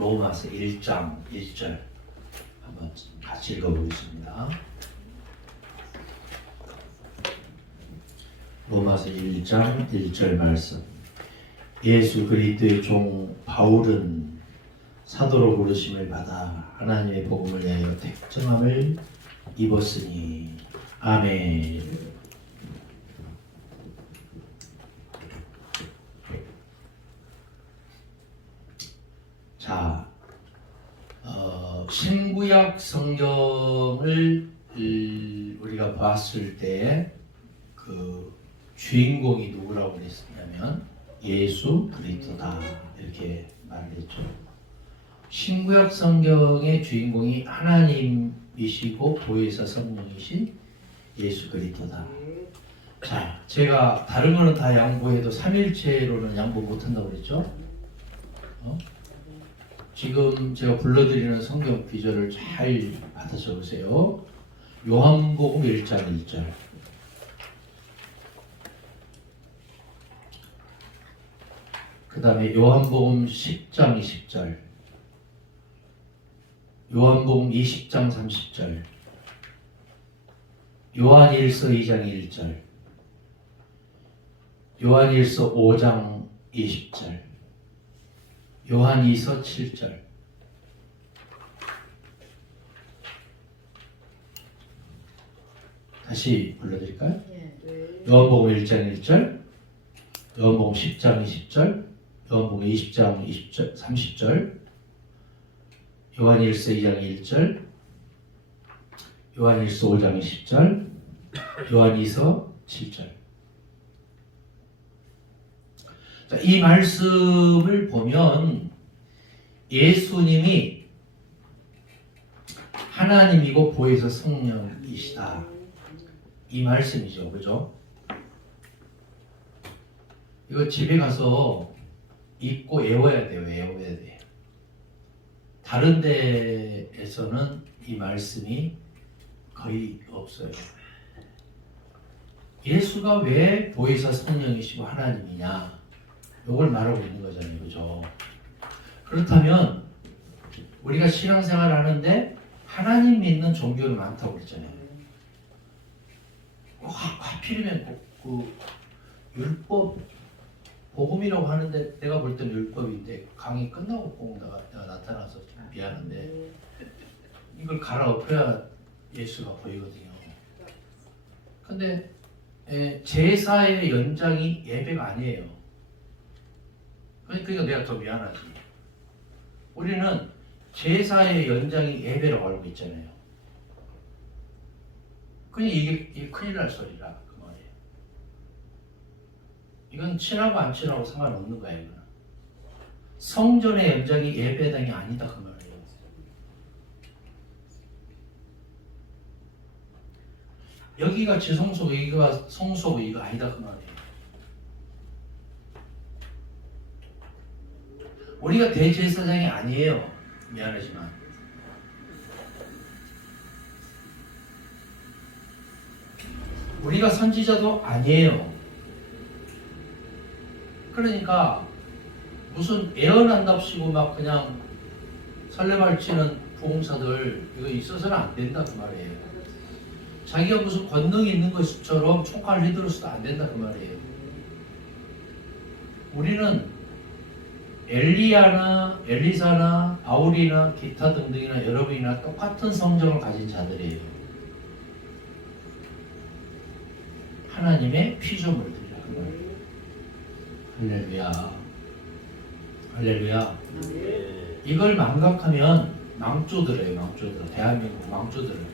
로마서 1장 1절 한번 같이 읽어보겠습니다. 로마서 1장 1절 말씀. 예수 그리스도의 종 바울은 사도로 부르심을 받아 하나님의 복음을 내어 택정함을 입었으니. 아멘. 자, 신구약 성경을 우리가 봤을 때 그 주인공이 누구라고 그랬냐면 예수 그리스도다 이렇게 말을 했죠. 신구약 성경의 주인공이 하나님이시고 보혜사 성령이신 예수 그리스도다. 자, 제가 다른 거는 다 양보해도 삼일체로는 양보 못한다고 그랬죠. 지금 제가 불러드리는 성경 구절을 잘 받아 적으세요. 요한복음 1장 1절, 그 다음에 요한복음 10장 20절, 요한복음 20장 30절, 요한일서 2장 1절, 요한일서 5장 20절, 요한이서 7절. 다시 불러드릴까요? 요한복음 1장 1절, 요한복음 10장 20절, 요한복음 20장 20절, 30절, 요한일서 2장 1절, 요한일서 5장 20절, 요한이서 7절. 자, 이 말씀을 보면 예수님이 하나님이고 보혜사 성령이시다, 이 말씀이죠. 그죠? 이거 집에 가서 읽고 외워야 돼요. 외워야 돼요. 다른 데에서는 이 말씀이 거의 없어요. 예수가 왜 보혜사 성령이시고 하나님이냐, 이걸 말하고 있는 거잖아요. 그죠? 그렇다면 우리가 신앙생활을 하는데 하나님 믿는 종교는 많다고 그랬잖아요. 하필이면 그 율법 복음이라고 하는데 내가 볼 때는 율법인데 강의 끝나고 꼭 내가 나타나서 좀 미안한데 이걸 갈아엎어야 예수가 보이거든요. 근데 제사의 연장이 예배가 아니에요. 그러니까 내가 더 미안하지. 우리는 제사의 연장이 예배라고 알고 있잖아요. 그러니까 이게 큰일 날 소리라 그 말이에요. 이건 친하고 안 친하고 상관없는 거예요. 이거는. 성전의 연장이 예배당이 아니다 그 말이에요. 여기가 지성소고 여기가 성소고 이거 아니다 그 말이에요. 우리가 대제사장이 아니에요. 미안하지만. 우리가 선지자도 아니에요. 그러니까 무슨 애언한답시고 막 그냥 설레발치는 부흥사들 이거 있어서는 안 된다 그 말이에요. 자기가 무슨 권능이 있는 것처럼 총칼을 휘두르서도 안 된다 그 말이에요. 우리는 엘리야나 엘리사나 바울이나 기타 등등이나 여러분이나 똑같은 성정을 가진 자들이에요. 하나님의 피조물들이라 그 말이에요. 할렐루야. 할렐루야. 이걸 망각하면 망조들어요. 망조들어. 대한민국 망조들어요.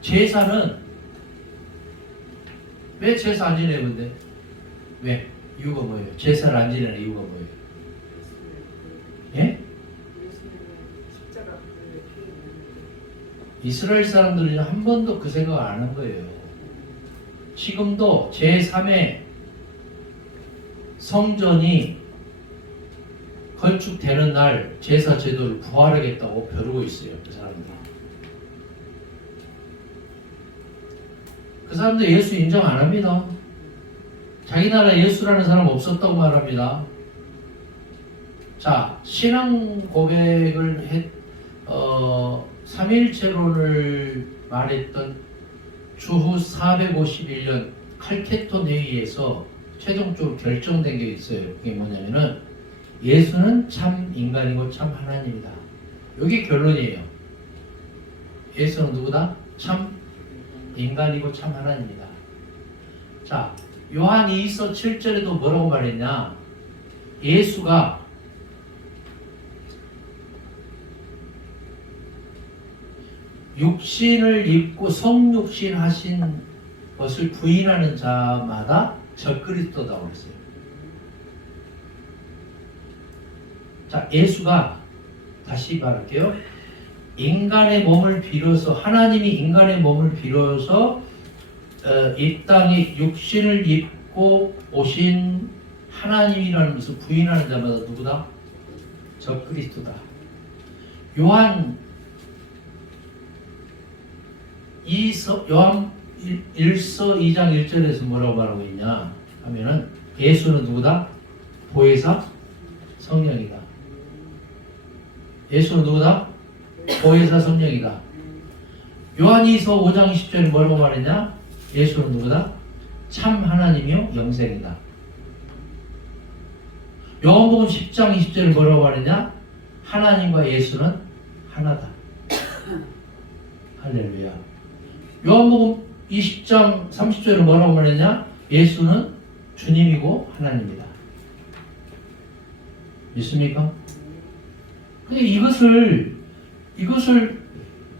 제사는 왜 제사 안 지내요? 근데 왜? 이유가 뭐예요? 제사를 안 지내는 이유가 뭐예요? 예? 이스라엘 사람들은 한 번도 그 생각을 안 한 거예요. 지금도 제3의 성전이 건축되는 날 제사 제도를 부활하겠다고 벼르고 있어요. 그 사람들. 그 사람들 예수 인정 안 합니다. 자기 나라에 예수라는 사람 없었다고 말합니다. 자, 신앙 고백을 삼일체론을 말했던 주후 451년 칼케톤 회의에서 최종적으로 결정된 게 있어요. 그게 뭐냐면은 예수는 참 인간이고 참 하나님이다. 이게 결론이에요. 예수는 누구다? 참 인간이고 참 하나님이다. 자, 요한 2서 7절에도 뭐라고 말했냐? 예수가 육신을 입고 성육신 하신 것을 부인하는 자마다 적그리스도라고 그랬어요. 자, 예수가 다시 말할게요. 인간의 몸을 빌어서 하나님이 인간의 몸을 빌어서 이 땅에 육신을 입고 오신 하나님이라는 것을 부인하는 자마다 누구다? 적그리스도다. 요한 1서 2장 1절에서 뭐라고 말하고 있냐 하면은 예수는 누구다? 보혜사 성령이다. 예수는 누구다? 보혜사 성령이다. 요한이서 5장 20절에 뭐라고 말했냐? 예수는 누구다? 참 하나님이요 영생이다. 요한복음 10장 20절에 뭐라고 말했냐? 하나님과 예수는 하나다. 할렐루야. 요한복음 20장 30절에 뭐라고 말했냐? 예수는 주님이고 하나님이다. 믿습니까? 근데 이것을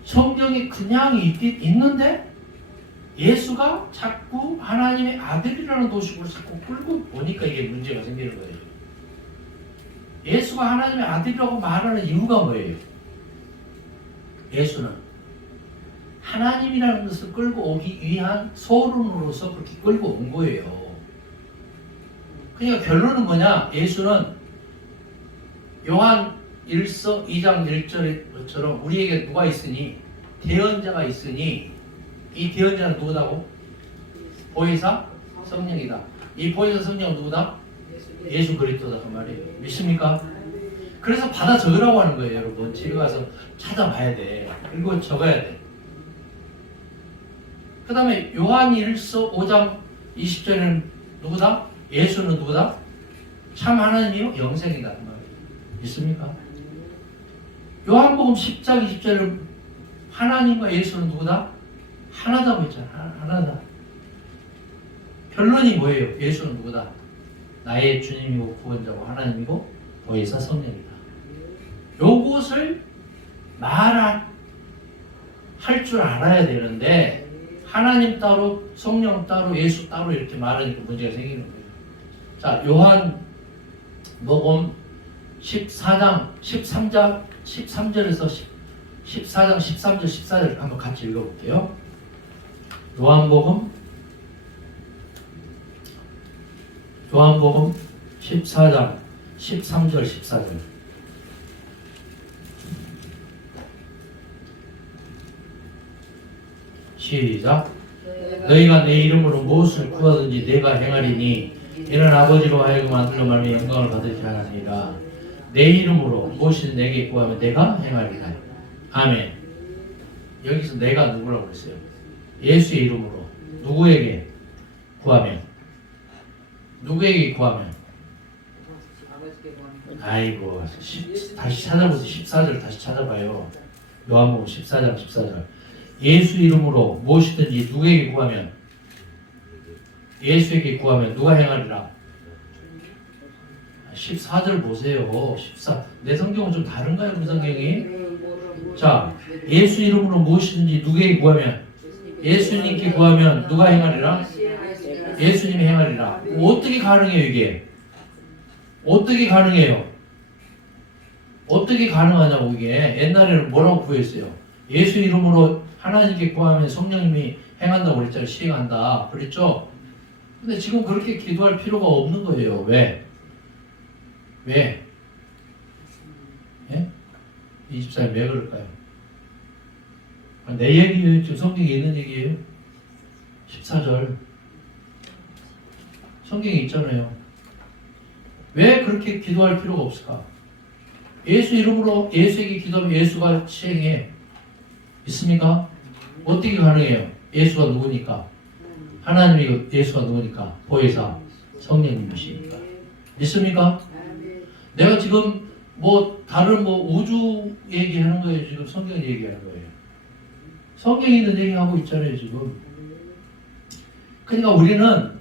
성경에 그냥 있는데 예수가 자꾸 하나님의 아들이라는 도식으로 자꾸 끌고 보니까 이게 문제가 생기는 거예요. 예수가 하나님의 아들이라고 말하는 이유가 뭐예요? 예수는 하나님이라는 것을 끌고 오기 위한 소론으로서 그렇게 끌고 온 거예요. 그러니까 결론은 뭐냐? 예수는 요한 1서 2장 1절처럼 우리에게 누가 있으니? 대언자가 있으니 이 대언자는 누구다고? 보혜사 성령이다. 이 보혜사 성령은 누구다? 예수 그리스도다 그 말이에요. 믿습니까? 그래서 받아 적으라고 하는 거예요. 여러분 집에 가서 찾아봐야 돼. 그리고 적어야 돼. 그 다음에 요한 1서 5장 20절에는 누구다? 예수는 누구다? 참 하나님이요 영생이다 그 말이에요. 믿습니까? 요한복음 10장 20절은 하나님과 예수는 누구다? 하나다고 했잖아. 하나다. 결론이 뭐예요? 예수는 누구다? 나의 주님이고 구원자고 하나님이고 보혜사 성령이다. 요것을 말할 줄 알아야 되는데 하나님 따로 성령 따로 예수 따로 이렇게 말하니까 문제가 생기는 거예요. 자, 요한복음 14장 13절에서 14장 13절 14절 한번 같이 읽어볼게요. 요한복음 14장 13절 14절 시작. 너희가 내 이름으로 무엇을 구하든지 내가 행하리니 이는 아버지로 하여금 아들로 말미암아 영광을 받으게 하나니라. 내 이름으로 무엇이든 내게 구하면 내가 행하리라. 아멘. 여기서 내가 누구라고 그랬어요? 예수의 이름으로 누구에게 구하면? 누구에게 구하면? 아이고 다시 찾아보세요. 14절 다시 찾아봐요. 요한복음 14장 14절 예수 이름으로 무엇이든지 누구에게 구하면? 예수에게 구하면 누가 행하리라? 14절 보세요. 14. 내 성경은 좀 다른가요? 그 성경이? 자, 예수 이름으로 무엇이든지 누구에게 구하면? 예수님께 구하면 누가 행하리라? 예수님이 행하리라. 어떻게 가능해요 이게? 어떻게 가능해요? 어떻게 가능하냐고 이게. 옛날에는 뭐라고 구했어요? 예수 이름으로 하나님께 구하면 성령님이 행한다고 그랬잖아요. 시행한다. 그랬죠? 근데 지금 그렇게 기도할 필요가 없는 거예요. 왜? 왜? 예? 24일 왜 그럴까요? 내 얘기예요. 지금 성경에 있는 얘기예요. 14절 성경에 있잖아요. 왜 그렇게 기도할 필요가 없을까? 예수 이름으로 예수에게 기도하면 예수가 시행해. 있습니까? 어떻게 가능해요? 예수가 누구니까? 하나님이 예수가 누구니까? 보혜사 성령님이시니까. 믿습니까? 내가 지금 뭐 다른 뭐 우주 얘기하는 거예요. 지금 성경 얘기하는 거예요. 성경에 있는 얘기하고 있잖아요. 지금. 그러니까 우리는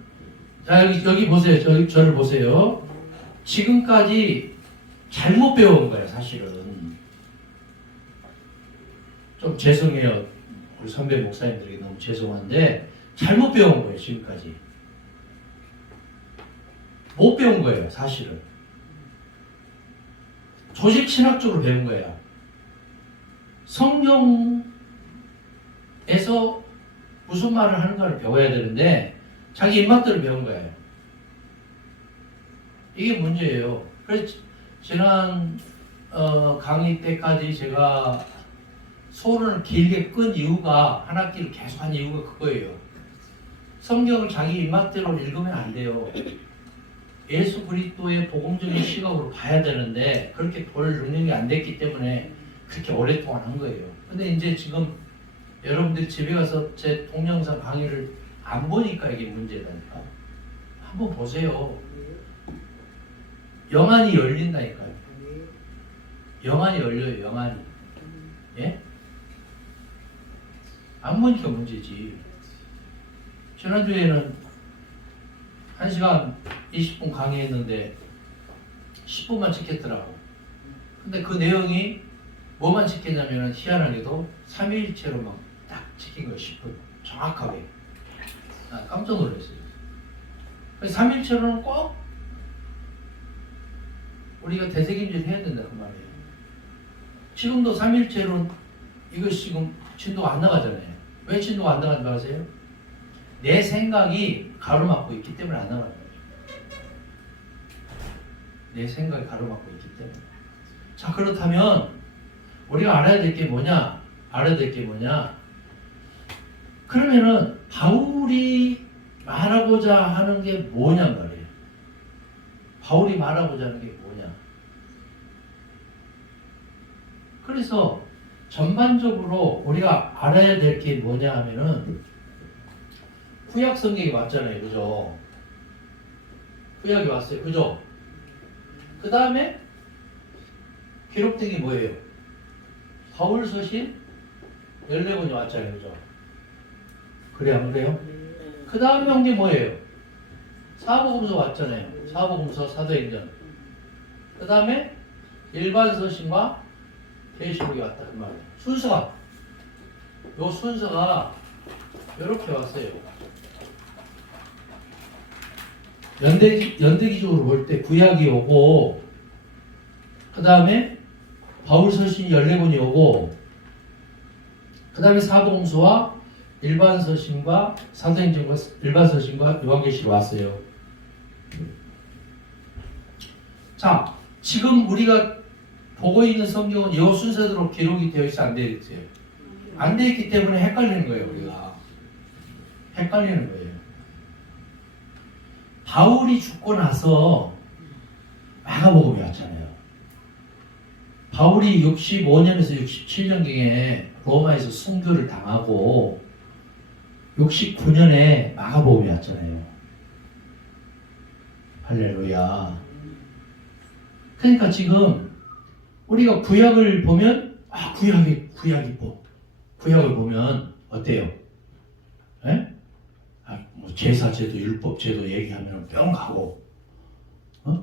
자 여기 보세요. 저를 보세요. 지금까지 잘못 배운 거예요. 사실은. 좀 죄송해요. 우리 선배 목사님들에게 너무 죄송한데 잘못 배운 거예요. 지금까지. 못 배운 거예요. 사실은. 조직 신학적으로 배운 거예요. 성경에서 무슨 말을 하는가를 배워야 되는데 자기 입맛대로 배운 거예요. 이게 문제예요. 그래서 지난 강의 때까지 제가 소론을 길게 끈 이유가 한 학기를 계속 한 이유가 그거예요. 성경을 자기 입맛대로 읽으면 안 돼요. 예수 그리스도의 복음적인 시각으로 봐야 되는데 그렇게 볼 능력이 안 됐기 때문에 그렇게 오랫동안 한 거예요. 근데 이제 지금 여러분들 집에 가서 제 동영상 강의를 안 보니까 이게 문제라니까. 한번 보세요. 영안이 열린다니까요. 영안이 열려요. 영안이. 예? 안 보니까 문제지. 지난주에는 1시간 20분 강의했는데 10분만 찍혔더라고. 근데 그 내용이 뭐만 찍혔냐면 희한하게도 3일체로 막 딱 찍힌 거예요. 10분. 정확하게. 나 깜짝 놀랐어요. 3일체로는 꼭 우리가 되새김질 해야 된다 그 말이에요. 지금도 3일체로 이것이 지금 진도가 안 나가잖아요. 왜 진도가 안 나가는지 아세요? 내 생각이 가로막고 있기 때문에 안 나가는 거예요. 내 생각이 가로막고 있기 때문에. 자, 그렇다면 우리가 알아야 될 게 뭐냐? 그러면은 바울이 말하고자 하는 게 뭐냔 말이에요. 바울이 말하고자 하는 게 뭐냐? 그래서 전반적으로 우리가 알아야 될 게 뭐냐 하면은 구약 성경이 왔잖아요. 그죠? 구약이 왔어요. 그죠? 그 다음에 기록된 게 뭐예요? 바울 서신 14권이 왔잖아요. 그죠? 그래 안 그래요? 그 다음에 온 게 뭐예요? 사복음서 왔잖아요. 사복음서 사도행전. 그 다음에 일반 서신과 계시록이 왔다 그 말이에요. 순서가 이렇게 왔어요. 연대기적으로 볼 때 구약이 오고 그 다음에 바울 서신이 14권이 오고 그 다음에 사복음서와 일반 서신과 사도행전과 일반 서신과 요한계시록 왔어요. 자, 지금 우리가 보고 있는 성경은 이 순서대로 기록이 되어 있어 안 되어 있어요? 안 되어 있기 때문에 헷갈리는 거예요. 우리가 헷갈리는 거예요. 바울이 죽고 나서 마가복음이 왔잖아요. 바울이 65년에서 67년경에 로마에서 순교를 당하고 69년에 마가복음이 왔잖아요. 할렐루야. 그러니까 지금 우리가 구약을 보면 구약을 보면 어때요? 예? 뭐 제사제도 율법제도 얘기하면 뿅 가고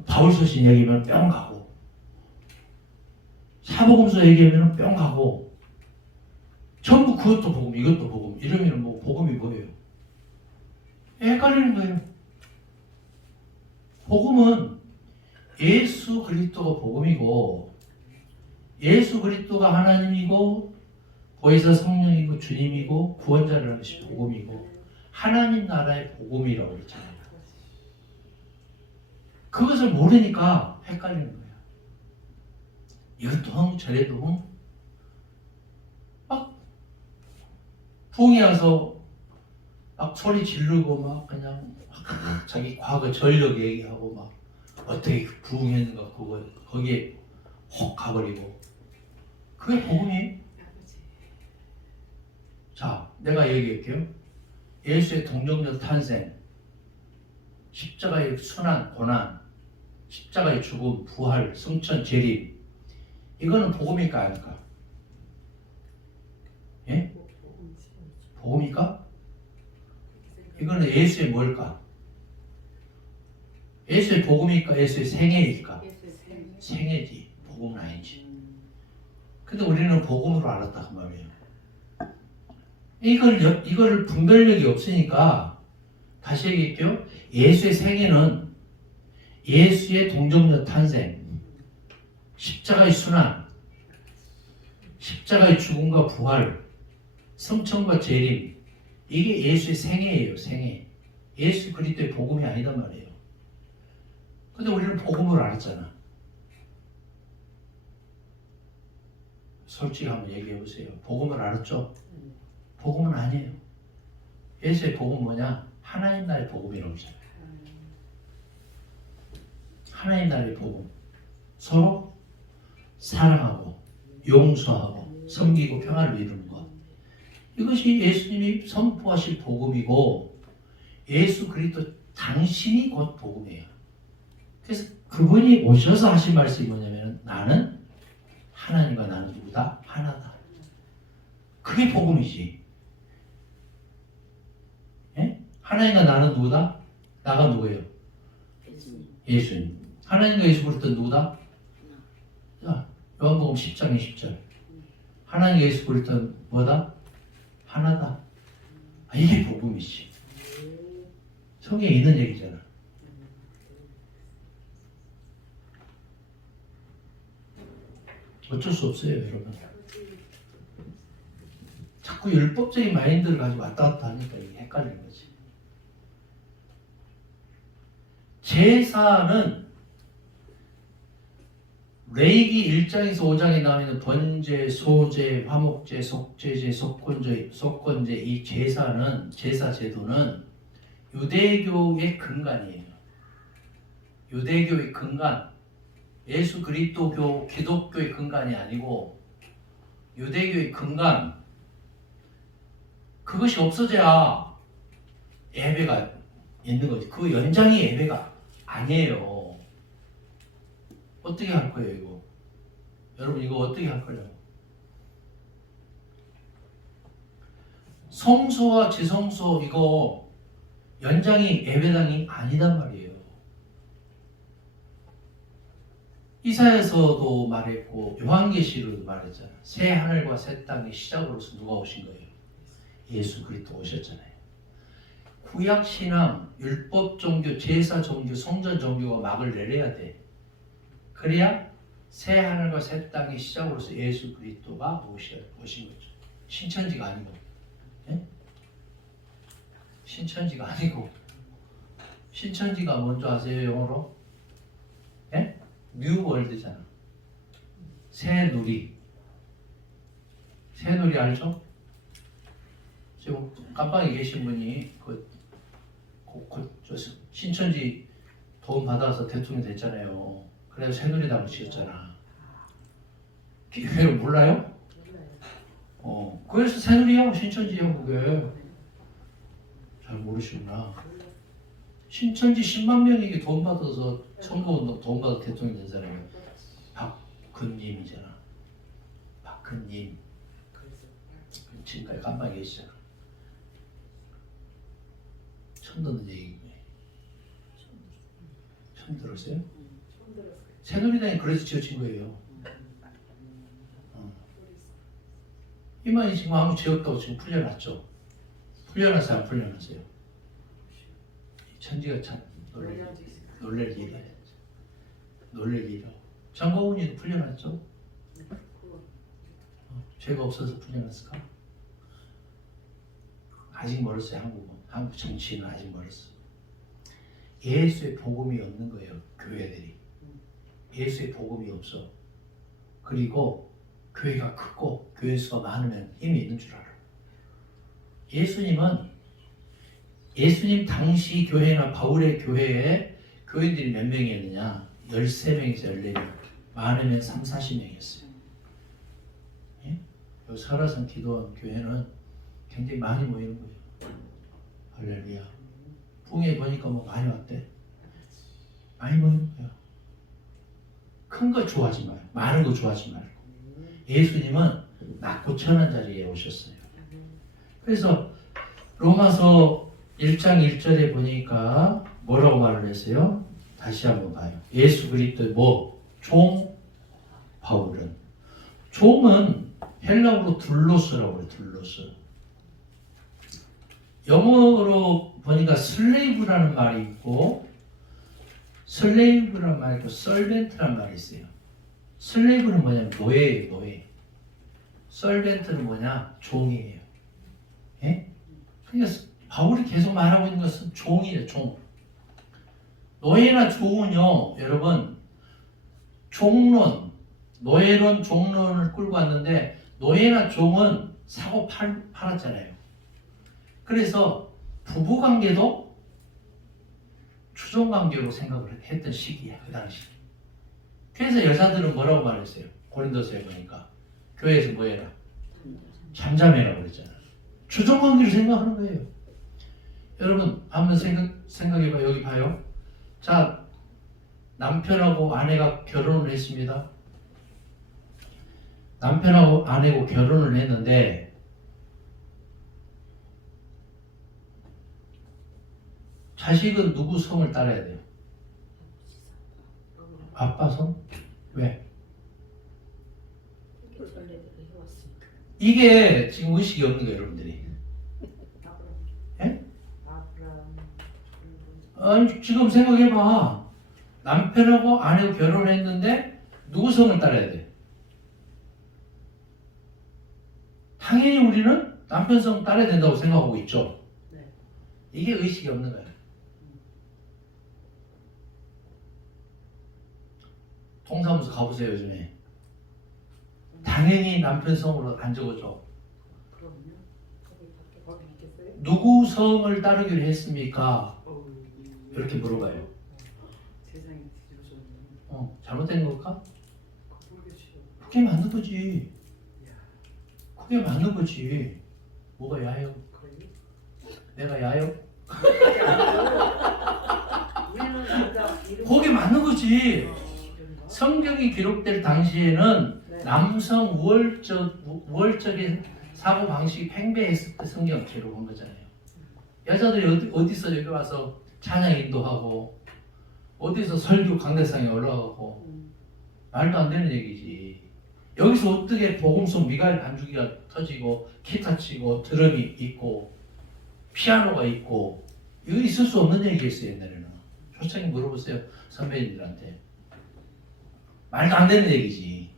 바울서신 얘기하면 뿅 가고 사복음서 얘기하면 뿅 가고 전부 그것도 복음 이것도 복음 이러면 뭐 복음이 뭐예요? 헷갈리는 거예요. 복음은 예수 그리스도가 복음이고 예수 그리스도가 하나님이고 보혜사 성령이고 주님이고 구원자라는 것이 복음이고 하나님 나라의 복음이라고 그랬잖아요. 그것을 모르니까 헷갈리는 거예요. 이것도 흥 저래도 흥 막 부흥이 와서 막 소리 지르고 막 그냥 막 자기 과거 전력 얘기하고 막 어떻게 부흥했는가 그거 거기에 혹 가버리고. 그게 복음이에요. 자, 내가 얘기할게요. 예수의 동정녀 탄생, 십자가의 순환, 고난, 십자가의 죽음, 부활, 승천, 재림. 이거는 복음일까 아닐까? 예? 복음일까? 이거는 예수의 뭘까? 예수의 복음일까? 예수의 생애일까? 생애지. 복음은 아니지. 근데 우리는 복음으로 알았다 그 말이에요. 이걸 분별력이 없으니까 다시 얘기할게요. 예수의 생애는 예수의 동정녀 탄생, 십자가의 순환, 십자가의 죽음과 부활, 승천과 재림, 이게 예수의 생애예요. 생애. 예수 그리스도의 복음이 아니단 말이에요. 근데 우리는 복음을 알았잖아. 솔직히 한번 얘기해 보세요. 복음을 알았죠? 복음은 아니에요. 예수의 복음은 뭐냐? 하나님 나라의 복음이라고 하잖아요. 하나님 나라의 복음. 서로 사랑하고 용서하고 섬기고 평화를 이루는 것. 이것이 예수님이 선포하실 복음이고 예수 그리스도 당신이 곧 복음이에요. 그래서 그분이 오셔서 하신 말씀이 뭐냐면 나는 하나님과 나는 누구다? 하나다. 그게 복음이지. 예? 하나님과 나는 누구다? 나가 누구예요? 예수님. 하나님과 예수 그리스도 누구다? 자, 요한복음 10장의 10절. 하나님과 예수 그리스도 뭐다? 하나다. 이게 복음이지. 성경에 있는 얘기잖아. 어쩔 수 없어요, 여러분. 자꾸 율법적인 마인드를 가지고 왔다 갔다 하니까 이게 헷갈리는 거지. 제사는 레위기 1장에서 5장에 나오는 번제, 소제, 화목제, 속죄제, 속건제 이 제사는 제사 제도는 유대교의 근간이에요. 유대교의 근간, 예수 그리스도교 기독교의 근간이 아니고 유대교의 근간. 그것이 없어져야 예배가 있는 거지. 그 연장이 예배가 아니에요. 어떻게 할 거예요, 이거? 여러분, 이거 어떻게 할 거예요? 성소와 지성소, 이거 연장이 예배당이 아니단 말이에요. 이사야서도 말했고, 요한계시록도 말했잖아요. 새 하늘과 새 땅의 시작으로서 누가 오신 거예요? 예수 그리스도 오셨잖아요. 구약 신앙, 율법 종교, 제사 종교, 성전 종교가 막을 내려야 돼. 그래야 새 하늘과 새 땅의 시작으로서 예수 그리스도가 오신 거죠. 신천지가 아니고, 예? 신천지가 아니고, 신천지가 뭔지 아세요, 영어로? 예? 뉴월드잖아. 새누리. 새누리 알죠? 지금 깜빵에 계신 분이 신천지 도움 받아서 대통령 됐잖아요. 그래서 새누리당을 지었잖아. 여러분 몰라요? 그래서 새누리요, 신천지요, 그게. 잘 모르시구나. 신천지 10만 명에게 도움 받아서 선거운동 도움 받아 대통령 된 사람이 박근님이잖아. 박근님. 지금까지 깜빡이 계시잖아. 처음 듣는 얘기네. 처음 들었어요? 새누리당이 그래서 지어진 거예요. 이만희 지금 아무 죄 없다고 지금 풀려났죠. 풀려났어요, 안 풀려났어요? 천지가 참 놀랄 일이야. 놀랄 일이야. 장고은이도 풀려났죠? 죄가 없어서 풀려났을까? 아직 멀었어요. 한국 정치인은 아직 멀었어. 예수의 복음이 없는 거예요. 교회들이. 예수의 복음이 없어. 그리고 교회가 크고 교회 수가 많으면 힘이 있는 줄 알아. 예수님 당시 교회나 바울의 교회에 교인들이 몇 명이었느냐? 13명에서 14명. 많으면 3, 40명이었어요. 예? 여기 설화산 기도원 교회는 굉장히 많이 모이는 거예요. 할렐루야. 풍에 보니까 뭐 많이 왔대. 많이 모이는 거예요. 큰 거 좋아하지 마요. 많은 거 좋아하지 말고. 예수님은 낮고 천한 자리에 오셨어요. 그래서 로마서 1장 1절에 보니까 뭐라고 말을 했어요? 다시 한번 봐요. 예수 그리스도의 뭐? 종 바울은. 종은 헬라어로 둘로스라고 그래요. 둘로스. 영어로 보니까 슬레이브라는 말이 있고 슬레이브라는 말이 있고 설벤트라는 말이 있어요. 슬레이브는 뭐냐면 노예예요. 노예. 설벤트는 뭐냐? 종이에요. 예? 그러니까 바울이 계속 말하고 있는 것은 종이에요. 종. 노예나 종은요. 여러분 종론, 노예론, 종론을 끌고 왔는데 노예나 종은 사고 팔았잖아요. 그래서 부부관계도 추종관계로 생각을 했던 시기야. 그 당시. 그래서 여자들은 뭐라고 말했어요? 고린도서에 보니까 교회에서 뭐 해라? 잠잠해라고 그랬잖아. 추종관계로 생각하는 거예요. 여러분 한번 생각해봐. 여기 봐요. 자, 남편하고 아내가 결혼을 했습니다. 남편하고 아내고 결혼을 했는데 자식은 누구 성을 따라야 돼요? 아빠 성? 왜? 이게 지금 의식이 없는 거예요, 여러분들이. 예? 아니, 지금 생각해봐. 남편하고 아내하고 결혼을 했는데 누구 성을 따라야 돼? 당연히 우리는 남편 성 따라야 된다고 생각하고 있죠. 이게 의식이 없는 거예요. 동사무소 가보세요, 요즘에. 당연히 남편 성으로 안 적어줘. 누구 성을 따르기로 했습니까? 이렇게 물어봐요. 잘못된 걸까? 그게 맞는 거지. 그게 맞는 거지. 뭐가 야요? 내가 야요? 그게 맞는 거지. 성경이 기록될 당시에는 남성 우월적인 사고 방식이 팽배했을 때 성경 기록한 거잖아요. 여자들이 어디서 여기 와서 찬양 인도하고 어디서 설교 강대상에 올라가고 말도 안 되는 얘기지. 여기서 어떻게 복음송 미가엘 반주기가 터지고 기타 치고 드럼이 있고 피아노가 있고 이거 있을 수 없는 얘기였어요. 옛날에는. 솔직히 물어보세요. 선배님들한테. 말도 안 되는 얘기지.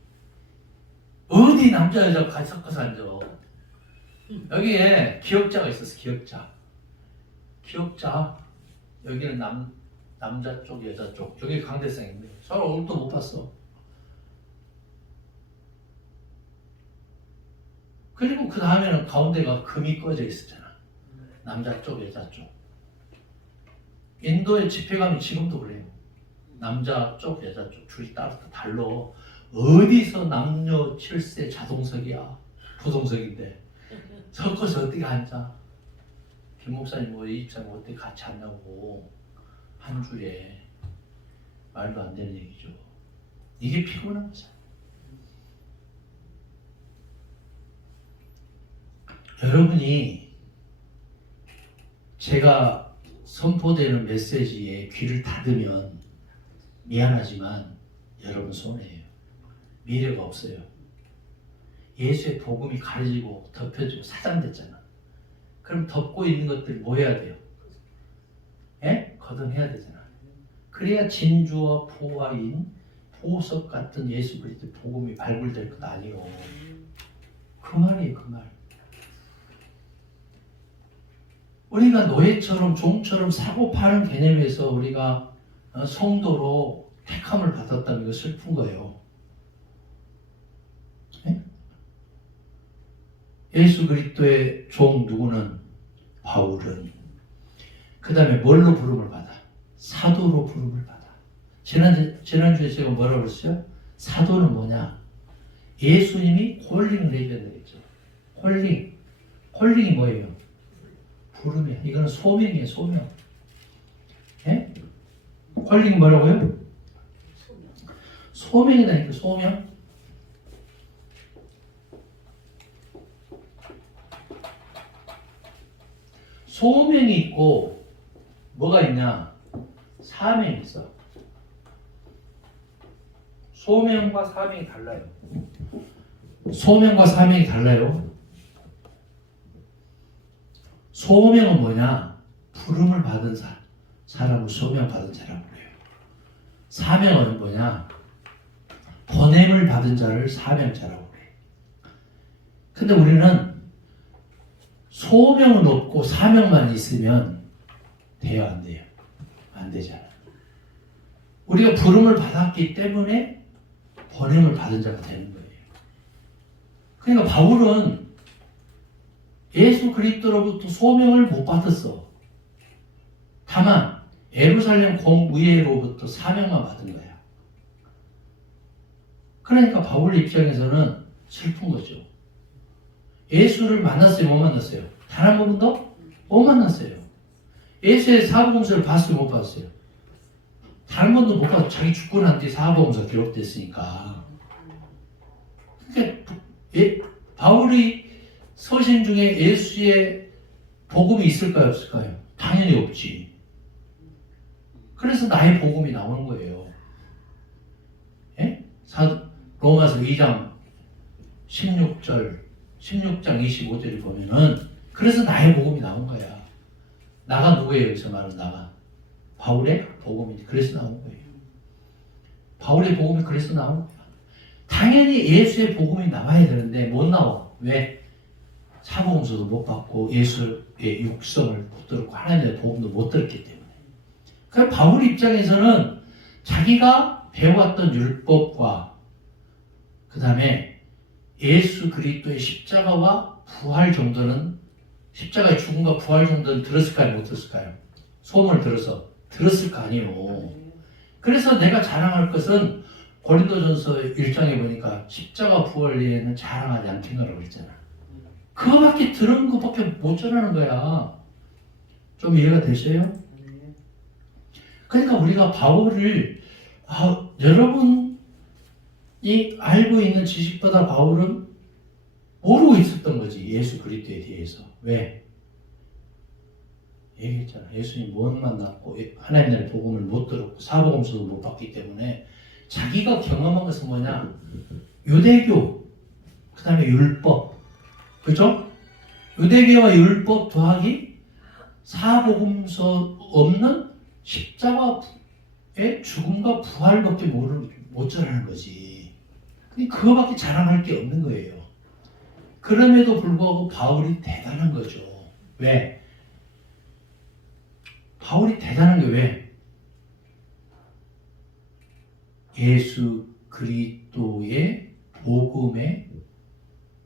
어디 남자 여자 같이 섞어서 앉아. 여기에 기역자가 있었어. 기역자. 여기는 남자 쪽 여자 쪽. 여기 강대상인데 서로 얼굴도 못 봤어. 그리고 그 다음에는 가운데가 금이 꺼져 있었잖아. 남자 쪽 여자 쪽. 인도의 집회감이 지금도 그래요. 남자 쪽 여자 쪽 줄이 따로 달러. 어디서 남녀 7세 자동석이야. 부동석인데 섞어서 어떻게 앉아. 김 목사님 뭐 이입장 어떻게 같이 앉냐고. 한 줄에. 말도 안 되는 얘기죠. 이게 피곤한 거잖아. 여러분이 제가 선포되는 메시지에 귀를 닫으면 미안하지만 여러분 손해예요. 미래가 없어요. 예수의 복음이 가려지고 덮여지고 사장됐잖아. 그럼 덮고 있는 것들 뭐 해야 돼요? 예? 걷어내야 되잖아. 그래야 진주와 포화인 보석 같은 예수 그리스도의 복음이 발굴될 것 아니요. 그 말이에요. 그 말. 우리가 노예처럼 종처럼 사고 파는 개념에서 우리가 성도로 택함을 받았다는 게 슬픈 거예요. 네? 예수 그리스도의 종 누구는? 바울은. 그 다음에 뭘로 부름을 받아? 사도로 부름을 받아. 지난주에 제가 뭐라고 그랬어요? 사도는 뭐냐? 예수님이 콜링을 해줘야 되겠죠. 콜링. 콜링이 뭐예요? 부름이야. 이거는 소명이에요. 소명. 예? 콜링이 뭐라고요? 소명이다니까. 소명. 소명이 있고 뭐가 있냐? 사명이 있어. 소명과 사명이 달라요. 소명과 사명이 달라요. 소명은 뭐냐? 부름을 받은 사람을 소명받은 자라고 그래요. 사명은 뭐냐? 보냄을 받은 자를 사명자라고 그래요. 근데 우리는 소명은 없고 사명만 있으면 돼요, 안 돼요? 안 되잖아. 우리가 부름을 받았기 때문에 보냄을 받은 자가 되는 거예요. 그러니까 바울은 예수 그리스도로부터 소명을 못 받았어. 다만 예루살렘 공의회로부터 사명만 받은 거야. 그러니까 바울 입장에서는 슬픈 거죠. 예수를 만났어요? 못 만났어요? 단 한 번도 못 만났어요. 예수의 사복음서를 봤어요? 못 봤어요? 단 한 번도 못 봤어요. 자기 죽고 난 뒤 사복음서 기록됐으니까. 그러니까 바울이 서신 중에 예수의 복음이 있을까요? 없을까요? 당연히 없지. 그래서 나의 복음이 나오는 거예요. 예? 로마서 2장 16장 25절을 보면은 그래서 나의 복음이 나온 거야. 나가 누구예요? 여기서 말은 나가. 바울의 복음이 그래서 나온 거예요. 바울의 복음이 그래서 나온 거야. 당연히 예수의 복음이 나와야 되는데 못 나와. 왜? 사복음서도 못 받고 예수의 육성을 못 들었고 하나님의 복음도 못 들었기 때문에. 그러니까 바울 입장에서는 자기가 배워왔던 율법과 그 다음에 예수 그리스도의 십자가와 부활 정도는 십자가의 죽음과 부활 정도는 들었을까요? 못 들었을까요? 소문을 들었을 거 아니에요. 그래서 내가 자랑할 것은 고린도전서 1장에 보니까 십자가 부활 외에는 자랑하지 않겠노라고 그랬잖아. 그거밖에 들은 것밖에 못 전하는 거야. 좀 이해가 되세요? 그러니까 우리가 바울을 여러분이 알고 있는 지식보다 바울은 모르고 있었던 거지. 예수 그리스도에 대해서. 왜? 얘기했잖아. 예수님 못 만났고 하나님의 복음을 못 들었고 사복음서도 못 받기 때문에 자기가 경험한 것은 뭐냐? 유대교, 그 다음에 율법. 그죠? 유대교와 율법 더하기 사복음서 없는 십자가의 죽음과 부활밖에 못 전하는 거지. 그거밖에 자랑할 게 없는 거예요. 그럼에도 불구하고 바울이 대단한 거죠. 왜? 바울이 대단한 게 왜? 예수 그리스도의 복음에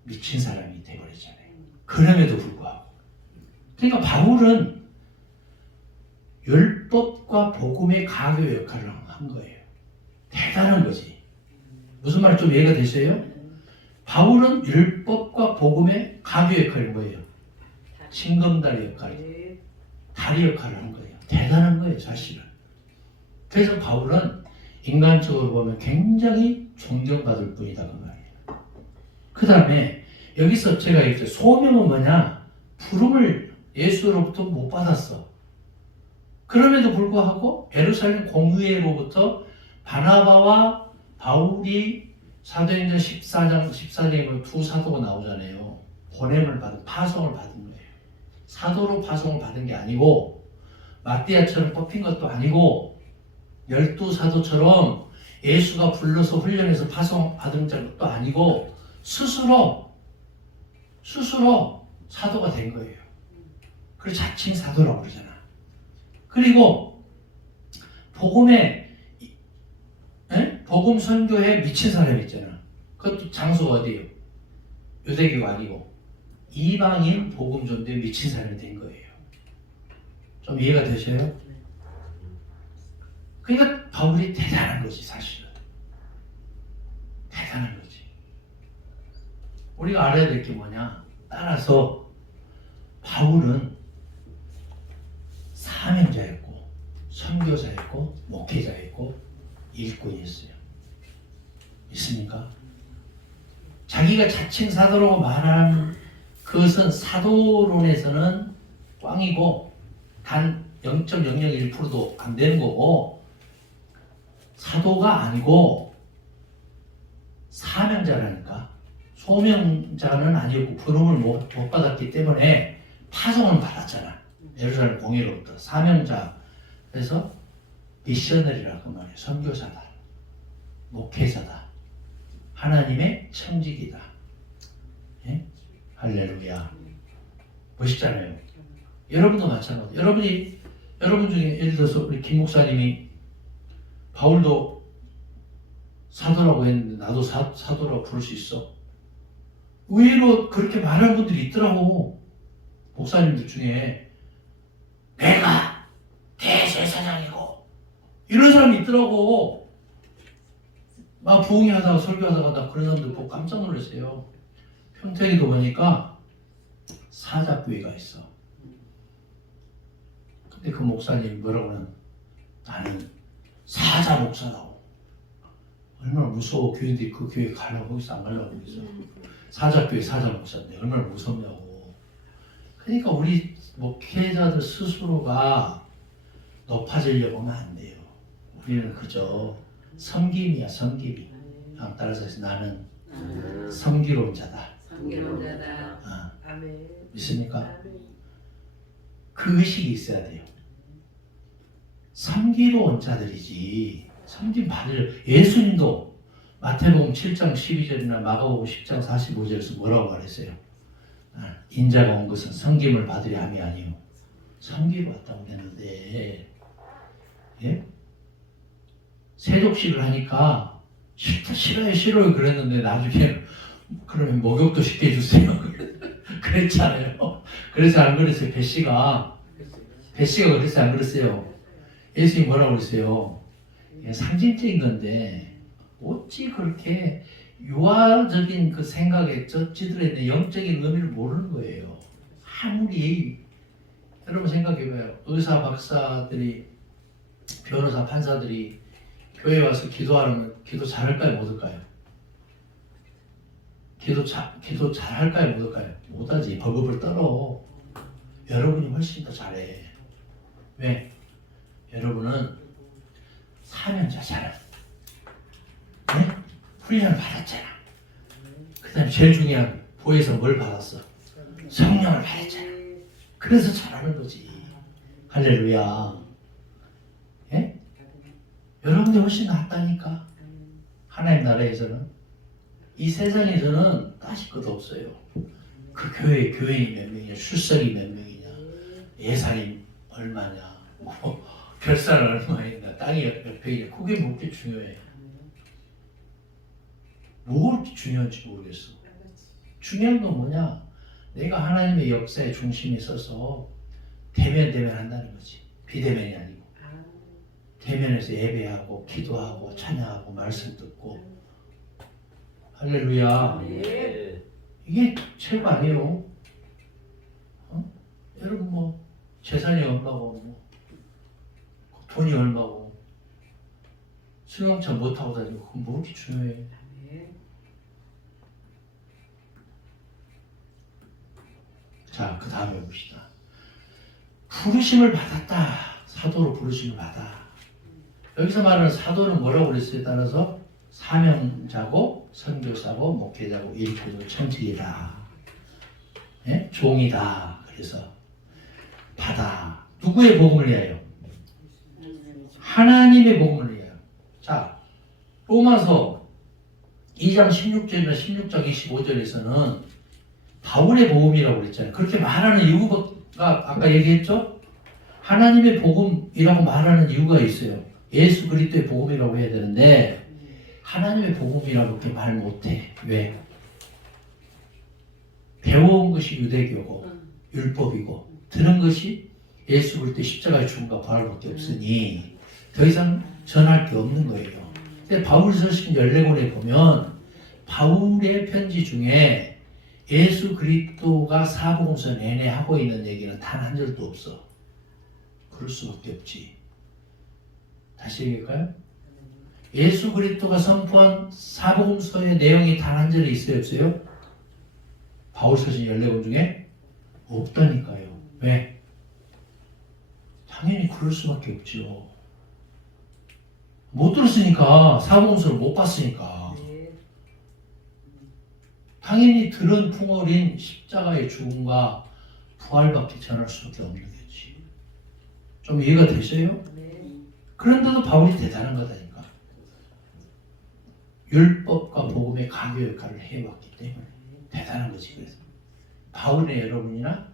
미친 사람이 되어버리잖아요. 그럼에도 불구하고. 그러니까 바울은 율법과 복음의 가교 역할을 한 거예요. 대단한 거지. 무슨 말이 좀 이해가 되세요? 바울은 율법과 복음의 가교 역할이 뭐예요? 징검다리 역할, 다리 역할을 한 거예요. 대단한 거예요, 사실은. 그래서 바울은 인간적으로 보면 굉장히 존경받을 뿐이다, 그 말이에요. 그 다음에 여기서 제가 얘기했죠. 소명은 뭐냐? 부름을 예수로부터 못 받았어. 그럼에도 불구하고 예루살렘 공의회로부터 바나바와 바울이 사도행전 14장에 보면 두 사도가 나오잖아요. 보냄을 받은, 파송을 받은 거예요. 사도로 파송을 받은 게 아니고 마띠아처럼 뽑힌 것도 아니고 12사도처럼 예수가 불러서 훈련해서 파송 받은 것도 아니고 스스로 사도가 된 거예요. 그래서 자칭 사도라고 그러잖아. 그리고 복음 선교에 미친 사람이 있잖아. 그것도 장소가 어디예요? 유대교가 아니고 이방인 복음 전도에 미친 사람이 된 거예요. 좀 이해가 되셔요? 그러니까 바울이 대단한 거지, 사실은. 대단한 거지. 우리가 알아야 될 게 뭐냐? 따라서 바울은 사명자였고 선교사였고 목회자였고 일꾼이었어요. 있습니까? 자기가 자칭 사도라고 말하는 그것은 사도론에서는 꽝이고 단 0.001%도 안 되는 거고 사도가 아니고 사명자라니까. 소명자는 아니었고 부름을 못 받았기 때문에 파송을 받았잖아. 예루살렘 공회로부터 사명자. 그래서 미셔너리라고 말해요. 선교사다. 목회자다. 하나님의 청직이다. 예? 할렐루야. 멋있잖아요. 여러분도 마찬가지. 여러분 중에 예를 들어서 우리 김 목사님이 바울도 사도라고 했는데 나도 사도라고 부를 수 있어. 의외로 그렇게 말하는 분들이 있더라고. 목사님들 중에 내가 대제사장이고 이런 사람이 있더라고. 막 부흥회하다가 설교하다가 나 그런 사람들 보고 깜짝 놀랐어요. 평택에도 보니까 사자교회가 있어. 근데 그 목사님이 뭐라고 하는 나는 사자 목사라고. 얼마나 무서워. 교인들이 그 교회 가려고 거기서 안 가려고 그러겠어. 사자교회 사자 목사인데 얼마나 무섭냐고. 그러니까 우리 목회자들 스스로가 높아지려고 하면 안 돼요. 우리는 그저 섬김이야. 섬김이. 따라서 해서 나는 섬기로운 자다. 아멘. 믿습니까? 그 의식이 있어야 돼요. 섬기로운 자들이지. 섬김 받을. 예수님도 마태복음 7장 12절이나 마가복음 10장 45절에서 뭐라고 말했어요? 인자가 온 것은 섬김을 받으려 함이 아니요 섬기러 왔다고 했는데, 예? 세족식을 하니까 싫어요 그랬는데 나중에 그러면 목욕도 쉽게 해주세요 그랬잖아요. 그래서 안 그랬어요. 배씨가 그랬어요. 안 그랬어요. 예수님이 뭐라고 그랬어요? 상징적인 건데 어찌 그렇게 유아적인 그 생각에 저지들의 영적인 의미를 모르는 거예요. 아무리 여러분 생각해봐요. 의사, 박사들이, 변호사, 판사들이 교회 와서 기도하면 기도 잘할까요? 못할까요? 기도 잘할까요? 못할까요? 못하지. 벌벌벌 떨어. 여러분이 훨씬 더 잘해. 왜? 여러분은 사명자잖아. 네? 훈련을 받았잖아. 그 다음에 제일 중요한 보혜서 뭘 받았어? 성령을 받았잖아. 그래서 잘하는 거지. 할렐루야. 예? 여러분이 훨씬 낫다니까. 하나님 나라에서는. 이 세상에서는 따질 것도 없어요. 그 교회인이 몇 명이냐, 출석이 몇 명이냐, 예산이 얼마냐, 뭐 결산은 얼마냐, 땅이 몇 평이냐. 그게 뭐게 중요해. 뭐가 그렇게 중요한지 모르겠어. 중요한 건 뭐냐? 내가 하나님의 역사의 중심에 서서 대면 한다는 거지. 비대면이 아니고. 대면에서 예배하고 기도하고 찬양하고 말씀 듣고. 할렐루야. 네. 이게 최고 아니에요? 여러분 뭐 재산이 얼마고 뭐 돈이 얼마고 수영차 못 타고 다니고 그건 뭐 그렇게 중요해. 자, 그 다음에 봅시다. 부르심을 받았다. 사도로 부르심을 받아. 여기서 말하는 사도는 뭐라고 그랬어요? 따라서 사명자고 선교사고 목회자고 일꾼이고 청직이다. 예? 종이다. 그래서 받아. 누구의 복음을 위하여? 하나님의 복음을 위하여. 자, 로마서 2장 16절이나 16장 25절에서는 바울의 복음이라고 그랬잖아요. 그렇게 말하는 이유가 아까 얘기했죠? 하나님의 복음이라고 말하는 이유가 있어요. 예수 그리스도의 복음이라고 해야 되는데 하나님의 복음이라고 그렇게 말 못해. 왜? 배워온 것이 유대교고 율법이고 들은 것이 예수 그리스도 십자가의 죽음과 부활밖에 없으니 더 이상 전할 게 없는 거예요. 근데 바울서신 14권에 보면 바울의 편지 중에 예수 그리스도가 사복음서 내내 하고 있는 얘기는 단 한 절도 없어. 그럴 수밖에 없지. 다시 얘기할까요? 예수 그리스도가 선포한 사복음서의 내용이 단 한 절이 있어요, 없어요? 바울 서신 14권 중에 없다니까요. 왜? 당연히 그럴 수밖에 없죠. 못 들었으니까, 사복음서를 못 봤으니까. 당연히 들은 풍월인 십자가의 죽음과 부활밖에 전할 수밖에 없는 거지. 좀 이해가 되세요? 그런데도 바울이 대단한 거다니까. 율법과 복음의 가교 역할을 해왔기 때문에 대단한 거지. 그래서 바울의 여러분이나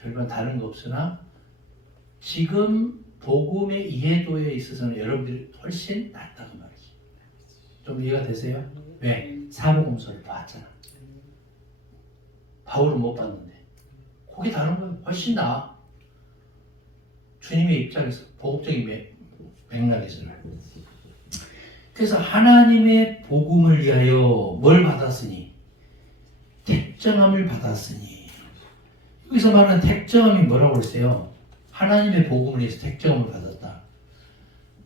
별반 다른 거 없으나 지금 복음의 이해도에 있어서는 여러분들이 훨씬 낫다고 말이지. 좀 이해가 되세요? 왜? 사복음서를 봤잖아. 바울은 못 봤는데 그게 다른 거예요. 훨씬 나아. 주님의 입장에서 보급적인 맥락에서는. 그래서 하나님의 복음을 위하여 뭘 받았으니? 택정함을 받았으니. 여기서 말하는 택정함이 뭐라고 그랬어요? 하나님의 복음을 위해서 택정함을 받았다.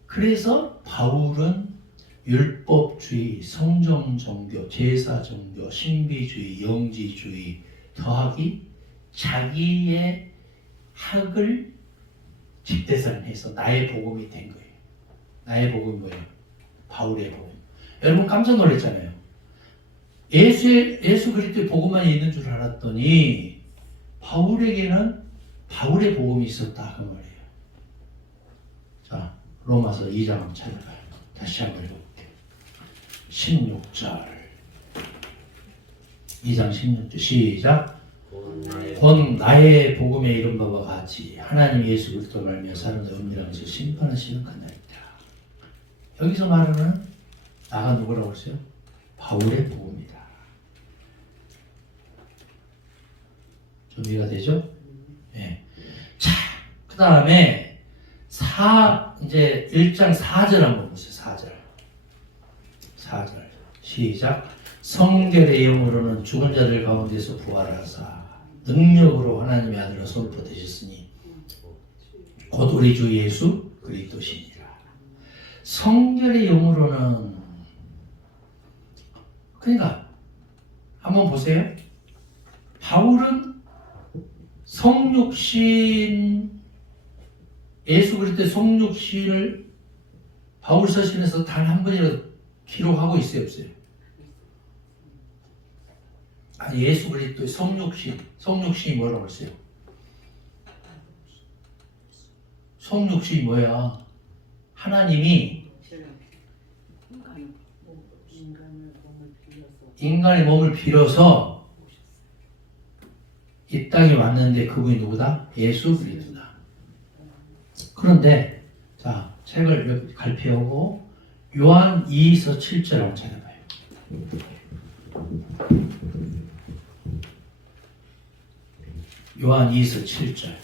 그래서 바울은 율법주의, 성정종교, 제사종교, 신비주의, 영지주의 더하기 자기의 학을 집대산해서 나의 복음이 된 거예요. 나의 복음이 뭐예요? 바울의 복음. 여러분 깜짝 놀랐잖아요. 예수 그리스도의 복음만 있는 줄 알았더니 바울에게는 바울의 복음이 있었다 그 말이에요. 자, 로마서 2장 한번 찾아봐요. 다시 한번 읽어볼게요. 16절 2장 16절 시작. 곧 나의 복음에 이른 바와 같이 하나님 예수 그리스도를 알며 사람의 은밀한 것을 심판하시는 그날이다. 여기서 말하는 나가 누구라고 했어요? 바울의 복음이다. 좀 이해가 되죠? 네. 자, 그 다음에 이제 1장 4절 한번 보세요. 4절 시작. 성결의 영으로는 죽은 자들 가운데서 부활하사 능력으로 하나님의 아들로 선포되셨으니 곧 우리 주 예수 그리스도시니라. 성결의 영으로는 그러니까 한번 보세요. 바울은 성육신 예수 그리스도의 성육신을 바울 서신에서 단 한 번이라도 기록하고 있어요, 없어요? 아니, 예수 그리스도의 성육신이 뭐라고 했어요? 성육신이 뭐야? 하나님이 인간의 몸을 빌어서 이 땅에 왔는데 그분이 누구다? 예수 그리스도다. 그런데 자, 책을 갈피하고 요한 2서 7절 한번 찾아봐요. 요한 2서 7절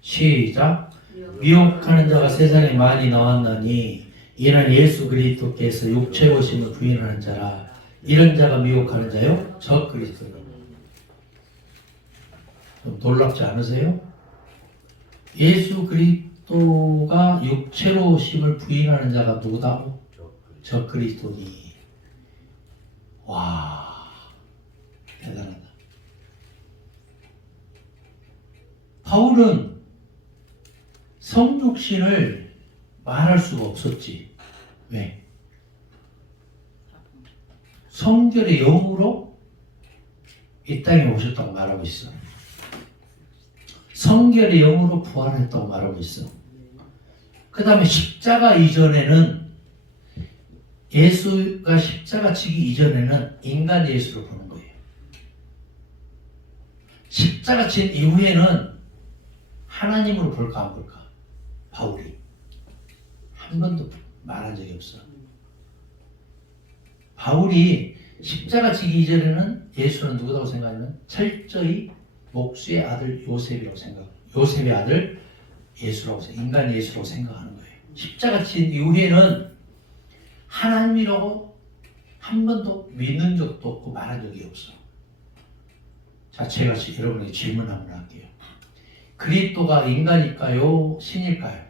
시작. 미혹하는 자가 세상에 많이 나왔나니 이는 예수 그리스도께서 육체로 오심을 부인하는 자라. 이런 자가 미혹하는 자요? 저 그리스도니. 좀 놀랍지 않으세요? 예수 그리스도가 육체로 오심을 부인하는 자가 누구다? 저 그리스도니. 와, 대단하다. 바울은 성육신을 말할 수가 없었지. 왜? 성결의 영으로 이 땅에 오셨다고 말하고 있어. 성결의 영으로 부활했다고 말하고 있어. 그 다음에 십자가 이전에는 예수가 십자가 지기 이전에는 인간 예수를 보는 거예요. 십자가 진 이후에는 하나님으로 볼까 안 볼까? 바울이 한 번도 말한 적이 없어. 바울이 십자가 지기 이전에는 예수는 누구라고 생각하면 철저히 목수의 아들 요셉이라고 생각해요. 요셉의 아들 예수라고 인간 예수라고 생각하는 거예요. 십자가 진 이후에는 하나님이라고 한 번도 믿는 적도 없고 말한 적이 없어. 자, 제가 여러분에게 질문 한번 할게요. 그리스도가 인간일까요? 신일까요?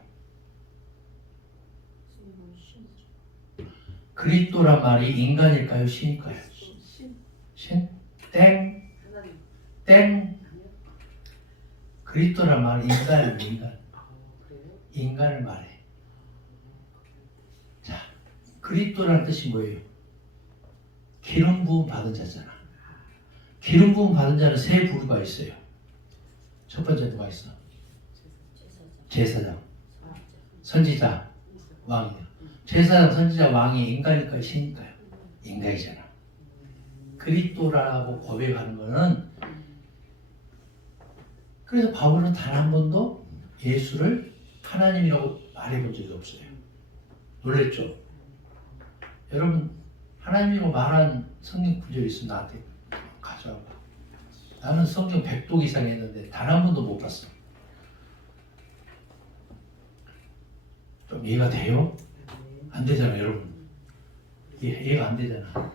그리스도란 말이 인간일까요? 신일까요? 신? 땡. 땡. 그리스도란 말이 인간. 인간을 말해. 자, 그리스도라는 뜻이 뭐예요? 기름 부음 받은 자잖아. 기름 부음 받은 자는 세 부류가 있어요. 첫 번째 누가 있어? 제사장, 선지자, 왕이요. 제사장, 선지자, 왕이 인간일까요? 신일까요? 인간이잖아. 그리스도라고 고백하는 거는, 그래서 바울은 단 한 번도 예수를 하나님이라고 말해본 적이 없어요. 놀랬죠? 여러분, 하나님이라고 말한 성경 구절 있으면 나한테 가져와봐. 나는 성경 100독 이상 했는데 단 한 번도 못 봤어. 좀 이해가 돼요? 안 되잖아, 여러분. 이해가 안 되잖아.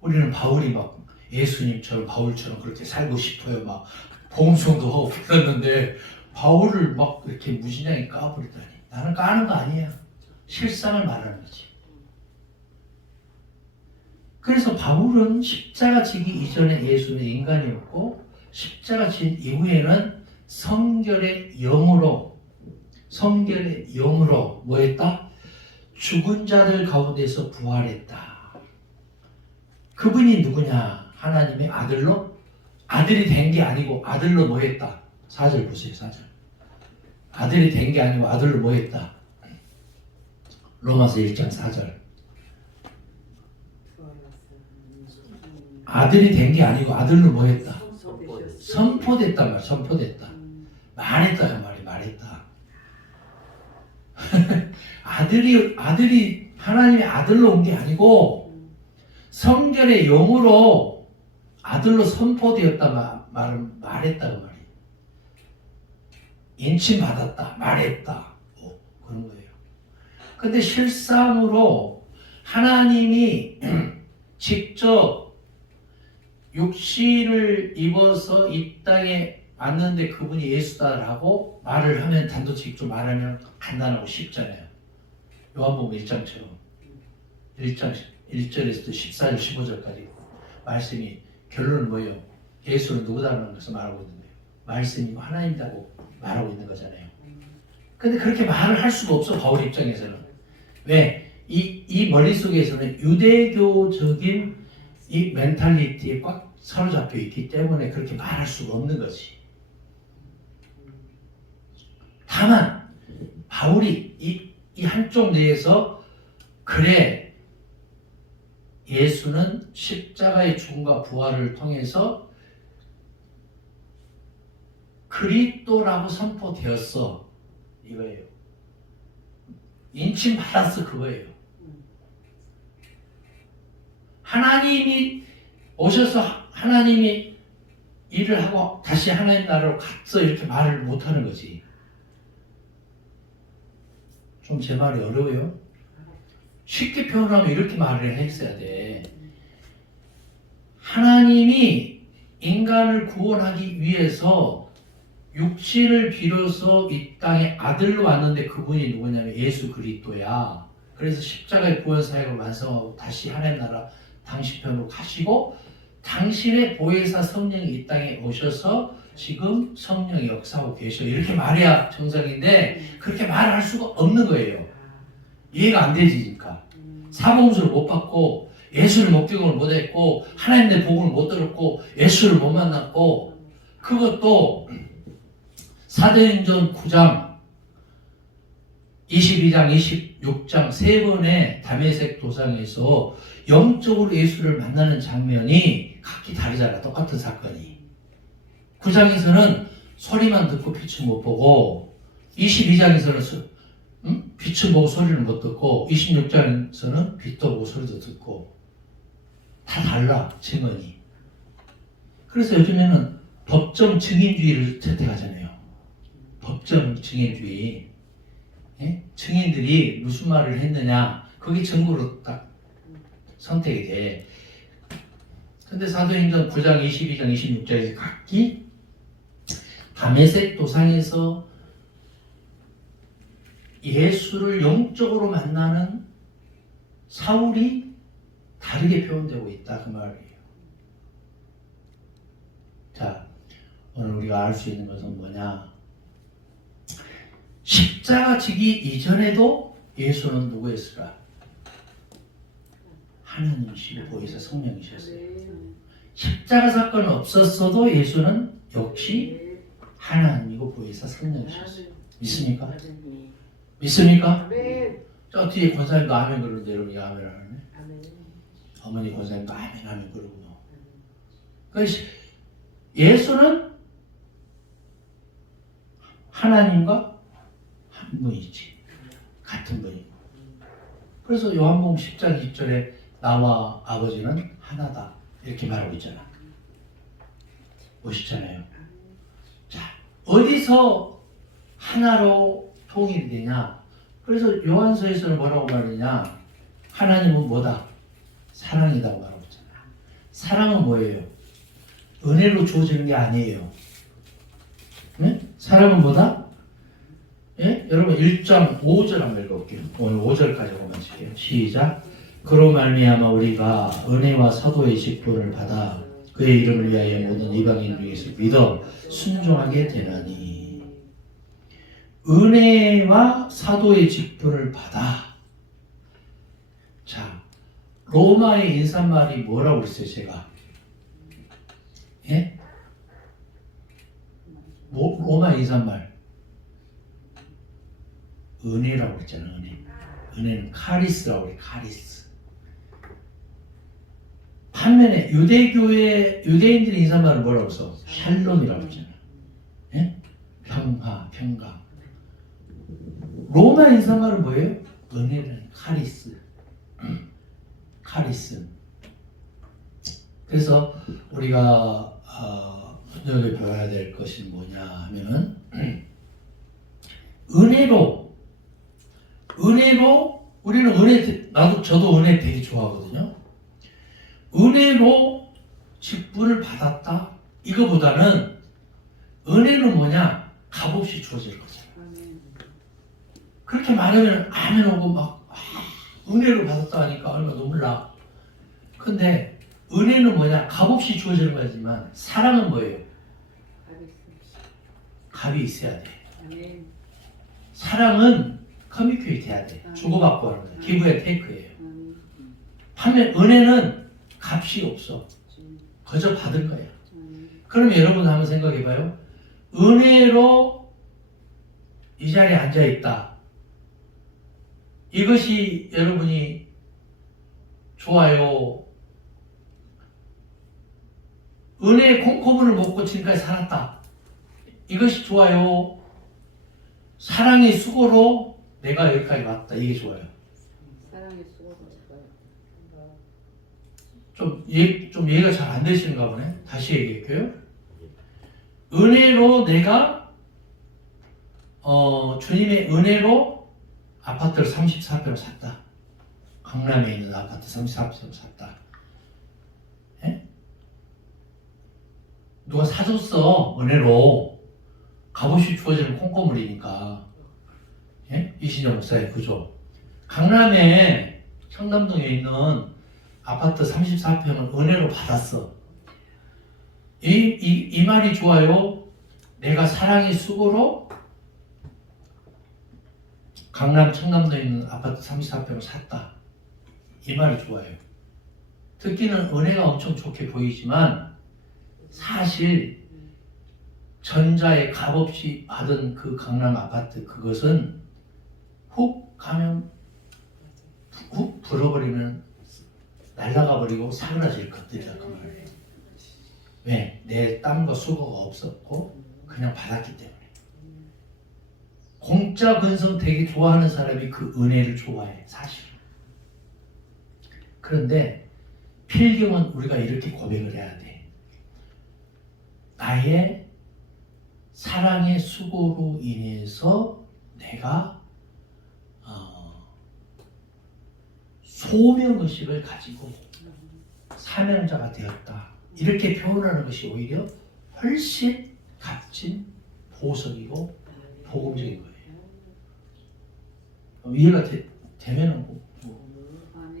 우리는 바울이 막 예수님처럼 바울처럼 그렇게 살고 싶어요. 막 봉송도 하고 그랬는데 바울을 막 이렇게 무신장에 까버리다니. 나는 까는 거 아니야. 실상을 말하는 거지. 그래서 바울은 십자가 지기 이전에 예수는 인간이었고 십자가 진 이후에는 성결의 영으로 뭐 했다? 죽은 자들 가운데서 부활했다. 그분이 누구냐? 하나님의 아들로? 아들이 된 게 아니고 아들로 뭐 했다? 4절 보세요. 4절. 아들이 된 게 아니고 아들로 뭐 했다? 로마서 1장 4절. 아들이 된 게 아니고 아들로 뭐 했다? 선포됐다 말. 선포됐다. 말했다 그 말했다. 아들이 하나님의 아들로 온 게 아니고 성결의 영으로 아들로 선포되었다 말했다 그 말이에요. 인침받았다 말했다 그런 거예요. 근데 실상으로 하나님이 직접 육신을 입어서 이 땅에 왔는데 그분이 예수다라고 말을 하면 단도직입 말하면 간단하고 쉽잖아요. 요한복음 1장처럼 1장 1절에서도 14절 15절까지 말씀이 결론은 뭐예요? 예수는 누구 닮은 것을 말하고 있는데요. 말씀이 하나님이라고 말하고 있는 거잖아요. 근데 그렇게 말을 할 수가 없어 바울 입장에서는. 왜? 이 머릿속에서는 유대교적인 이 멘탈리티에 꽉 사로잡혀 있기 때문에 그렇게 말할 수가 없는 거지. 다만 바울이 이 한쪽 내에서 그래 예수는 십자가의 죽음과 부활을 통해서 그리스도라고 선포되었어 이거예요. 인침받았어 그거예요. 하나님이 오셔서 하나님이 일을 하고 다시 하나님 나라로 갔어 이렇게 말을 못하는 거지. 좀 제 말이 어려워요? 쉽게 표현하면 이렇게 말을 했어야 돼. 하나님이 인간을 구원하기 위해서 육신을 빌어서 이 땅에 아들로 왔는데 그분이 누구냐면 예수 그리스도야. 그래서 십자가의 구원 사역을 완성하고 다시 하나님 나라 당신 편으로 가시고 당신의 보혜사 성령이 이 땅에 오셔서 지금 성령이 역사하고 계셔. 이렇게 말해야 정상인데 그렇게 말할 수가 없는 거예요. 이해가 안 되지니까. 사복음서를 못 받고 예수를 목격을 못 했고 하나님의 복음을 못 들었고 예수를 못 만났고 그것도 사도행전 9장 22장 26장 세 번의 다메섹 도상에서 영적으로 예수를 만나는 장면이 각기 다르잖아. 똑같은 사건이. 9장에서는 소리만 듣고 빛을 못 보고 22장에서는 빛을 보고 소리를 못 듣고 26장에서는 빛도 보고 소리도 듣고 다 달라 증언이. 그래서 요즘에는 법정 증인주의를 채택하잖아요. 법정 증인주의. 예? 증인들이 무슨 말을 했느냐, 그게 증거로 딱 선택이 돼. 근데 사도행전 9장 22장 26절에서 각기 다메섹 도상에서 예수를 영적으로 만나는 사울이 다르게 표현되고 있다, 그 말이에요. 자, 오늘 우리가 알 수 있는 것은 뭐냐? 십자가 지기 이전에도 예수는 누구였을까? 하나님이시고 보혜사 성령이셨어요. 십자가 사건은 없었어도 예수는 역시 하나님이고 보혜사 성령이셨어요. 믿습니까? 믿습니까? 저 뒤에 권사님도 아멘 그러는데 여러분이 아멘을 하네. 어머니 권사님도 아멘 그러고. 그래서 예수는 하나님과 한 분이지, 같은 분이고. 그래서 요한복음 10장 20절에 나와 아버지는 하나다 이렇게 말하고 있잖아. 멋있잖아요. 자, 어디서 하나로 통일이 되냐? 그래서 요한서에서는 뭐라고 말하냐? 하나님은 뭐다? 사랑이라고 말하고 있잖아. 사랑은 뭐예요? 은혜로 주어지는 게 아니에요. 네? 사랑은 뭐다? 예? 여러분 1장 5절 한번 읽어볼게요. 오늘 5절까지 마칠게요. 시작. 그로 말미암아 우리가 은혜와 사도의 직분을 받아 그의 이름을 위하여 모든 이방인 중에서 믿어 순종하게 되나니. 은혜와 사도의 직분을 받아. 자, 로마의 인사말이 뭐라고 그랬어요, 제가? 예? 로마 인사말 은혜라고 그랬잖아. 은혜는 카리스라고 그래. 카리스. 반면에 유대인들의 인사말은 뭐라고 써? 샬롬이라고 했잖아. 예? 평화, 평강. 로마 인사말은 뭐예요? 은혜는 카리스. 카리스. 그래서 우리가 눈여겨봐야 될 것이 뭐냐 하면은 은혜로 우리는 은혜, 저도 은혜 되게 좋아하거든요. 은혜로 직분을 받았다 이거보다는 은혜는 뭐냐? 값없이 주어질 거잖아. 그렇게 말하면 아멘 오고 막 은혜로 받았다 하니까 얼마나 놀라. 근데 은혜는 뭐냐? 값없이 주어지는 거지만 사랑은 뭐예요? 값이 있어야 돼. 사랑은 커뮤니케이트 해야 돼. 주고받고 하는 거야. 기브의 테이크예요. 반면 은혜는 값이 없어. 거저 받은 거예요. 그럼 여러분 한번 생각해봐요. 은혜로 이 자리에 앉아있다. 이것이 여러분이 좋아요. 은혜의 콩고물을 먹고 지금까지 살았다. 이것이 좋아요. 사랑의 수고로 내가 여기까지 왔다. 이게 좋아요. 사랑의 수고로 좀 이해가 잘 안 되시는가 보네. 다시 얘기할게요. 은혜로 내가 주님의 은혜로 아파트를 34평 샀다. 강남에 있는 아파트 34평 샀다. 예? 누가 사줬어. 은혜로. 값없이 주어지는 콩고물이니까. 예? 이신영 목사의 구조. 강남에 청담동에 있는 아파트 34평을 은혜로 받았어. 이 말이 좋아요. 내가 사랑의 수고로 강남 청담동에 있는 아파트 34평을 샀다. 이 말이 좋아요. 듣기는 은혜가 엄청 좋게 보이지만 사실 전자의 값없이 받은 그 강남 아파트 그것은 훅 가면 훅 불어버리면 날아가 버리고 사그라질 것들이다 그 말이에요. 왜? 내 땀과 수고가 없었고 그냥 받았기 때문에. 공짜 근성 되게 좋아하는 사람이 그 은혜를 좋아해 사실. 그런데 필경은 우리가 이렇게 고백을 해야 돼. 나의 사랑의 수고로 인해서 내가 소명의식을 가지고 사명자가 되었다. 이렇게 표현하는 것이 오히려 훨씬 값진 보석이고 복음적인 거예요. 이해가 되면은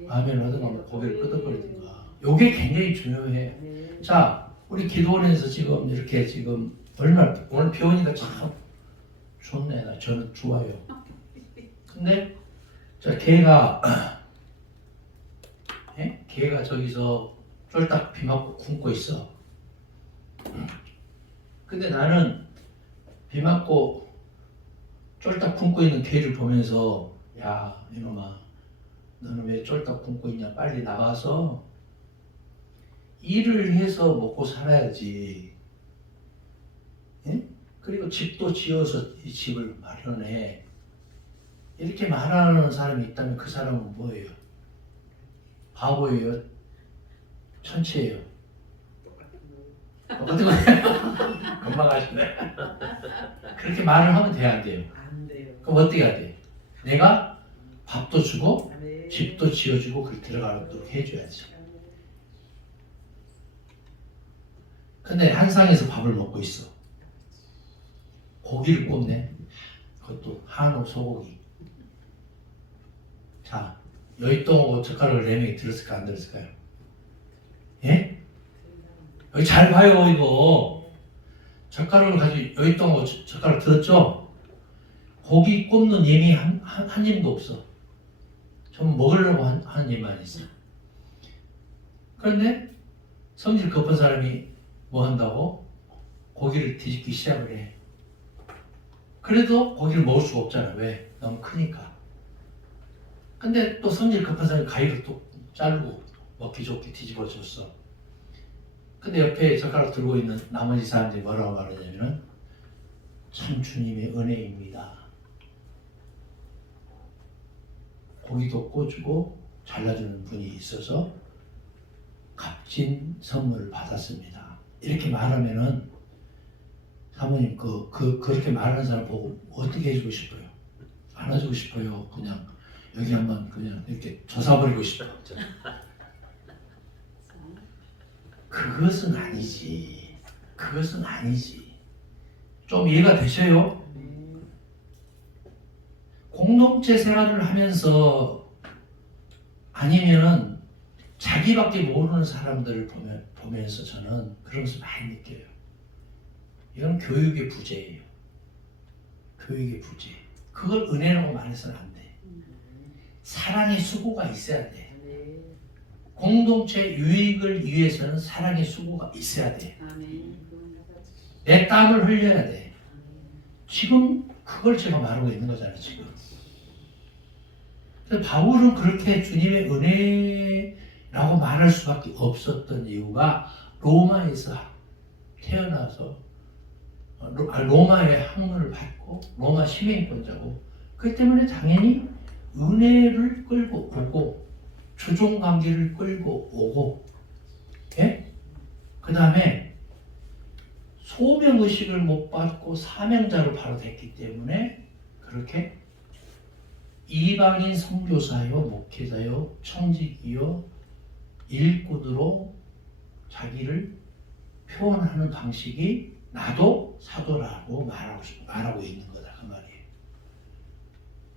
아멘 하든가 고개를 끄덕거리든가. 이게 굉장히 중요해요. 자, 우리 기도원에서 지금 이렇게 지금 얼마나 오늘 비 오니까 참 좋네. 저는 좋아요. 근데 자, 걔가 저기서 쫄딱 비 맞고 굶고 있어. 근데 나는 비 맞고 쫄딱 굶고 있는 걔를 보면서 야 이놈아 너는 왜 쫄딱 굶고 있냐, 빨리 나가서 일을 해서 먹고 살아야지. 예? 그리고 집도 지어서 이 집을 마련해. 이렇게 말하는 사람이 있다면 그 사람은 뭐예요? 바보예요? 천치예요? 똑같은 거예요. 금방 아시네. 그렇게 말을 하면 돼야 안 돼요? 안 돼요. 그럼 어떻게 해야 돼? 내가 밥도 주고 집도 지어주고 그렇게 들어가도록 해줘야지. 근데 한상에서 밥을 먹고 있어. 고기를 굽네. 그것도 한우 소고기. 자, 여윳하고 젓가락을 4명이 들었을까 안 들었을까요? 예? 여기 잘 봐요 이거. 젓가락을 가지고 여윳하고 젓가락 들었죠? 고기 굽는 힘이 한 힘도 없어. 좀 먹으려고 하는 힘만 있어. 그런데 성질 급한 사람이 뭐 한다고? 고기를 뒤집기 시작을 해. 그래도 고기를 먹을 수가 없잖아. 왜? 너무 크니까. 근데 또 성질 급한 사람이 가위로 또 자르고 먹기 좋게 뒤집어줬어. 근데 옆에 젓가락 들고 있는 나머지 사람들이 뭐라고 말하냐면은 참 주님의 은혜입니다. 고기도 꽂주고 잘라주는 분이 있어서 값진 선물을 받았습니다. 이렇게 말하면은 사모님 그렇게 말하는 사람 보고 어떻게 해주고 싶어요? 안아주고 싶어요. 그냥 여기 한번 그냥 이렇게 조사버리고 싶어요. 그것은 아니지. 그것은 아니지. 좀 이해가 되셔요? 공동체 생활을 하면서 아니면은 자기밖에 모르는 사람들을 보면서 저는 그런 것을 많이 느껴요. 이건 교육의 부재예요. 교육의 부재. 그걸 은혜라고 말해서는 안 돼. 사랑의 수고가 있어야 돼. 공동체 유익을 위해서는 사랑의 수고가 있어야 돼. 내 땀을 흘려야 돼. 지금 그걸 제가 말하고 있는 거잖아요. 지금. 바울은 그렇게 주님의 은혜라고 말할 수밖에 없었던 이유가 로마에서 태어나서 로마의 학문을 받고 로마 시민권자고, 그렇기 때문에 당연히 은혜를 끌고 오고 주종관계를 끌고 오고, 예? 그 다음에 소명의식을 못 받고 사명자로 바로 됐기 때문에 그렇게 이방인 선교사요, 목회자요, 청직이요, 일꾼으로 자기를 표현하는 방식이 나도 사도라고 말하고 있는 거다 그 말이에요.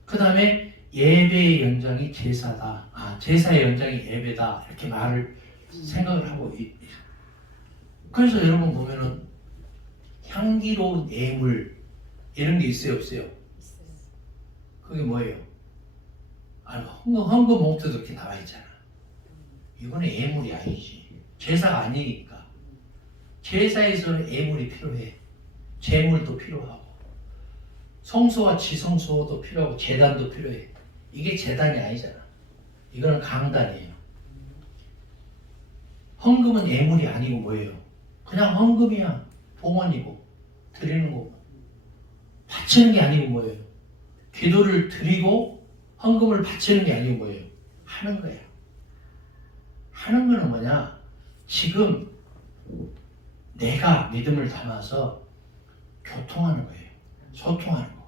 그 다음에 예배의 연장이 제사다. 제사의 연장이 예배다. 이렇게 말을 생각을 하고 그래서 여러분 보면은 향기로운 예물 이런 게 있어요, 없어요? 그게 뭐예요? 헌금 봉투도 이렇게 나와 있잖아. 이거는 예물이 아니지. 제사가 아니니까. 제사에서는 예물이 필요해. 제물도 필요하고 성소와 지성소도 필요하고 제단도 필요해. 이게 제단이 아니잖아. 이거는 강단이에요. 헌금은 예물이 아니고 뭐예요? 그냥 헌금이야. 봉헌이고 드리는 거고. 바치는 게 아니고 뭐예요? 기도를 드리고 헌금을 바치는 게 아니고 뭐예요? 하는 거야. 하는 거는 뭐냐? 지금 내가 믿음을 담아서 교통하는 거예요. 소통하는 거.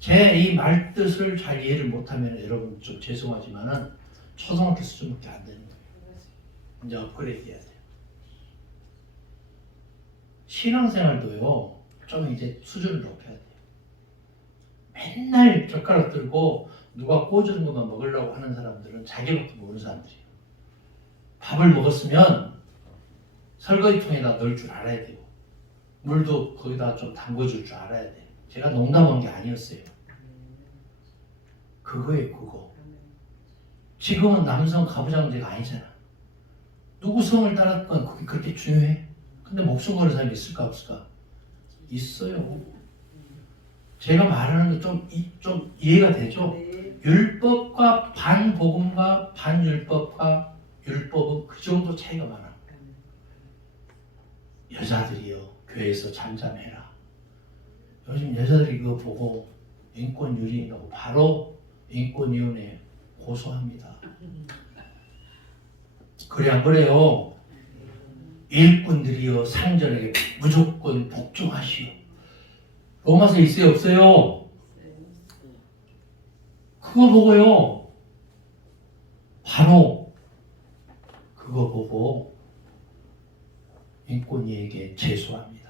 제 이 말뜻을 잘 이해를 못하면 여러분 좀 죄송하지만은 초등학교 수준밖에 안 되는 거예요. 이제 업그레이드 해야 돼요. 신앙생활도요, 좀 이제 수준을 높여야 돼요. 맨날 젓가락 들고 누가 구워주는 것만 먹으려고 하는 사람들은 자기밖에 모르는 사람들이에요. 밥을 먹었으면 설거지통에다 넣을 줄 알아야 돼요. 물도 거기다 좀 담궈줄 줄 알아야 돼요. 제가 농담한 게 아니었어요. 그거예요, 그거. 지금은 남성 가부장제가 아니잖아. 누구 성을 따랐건 그게 그렇게 중요해? 근데 목숨 거는 사람이 있을까 없을까? 있어요. 제가 말하는 거 좀 이해가 되죠? 율법과 반복음과 반율법과 율법은 그 정도 차이가 많아. 여자들이요, 교회에서 잠잠해라. 요즘 여자들이 그거 보고 인권유린이라고 바로 인권위원회에 고소합니다. 그래 안 그래요? 일꾼들이요, 상전에게 무조건 복종하시오. 로마서에 있어요, 없어요? 그거 보고요, 바로 그거 보고 인권위에게 제소합니다.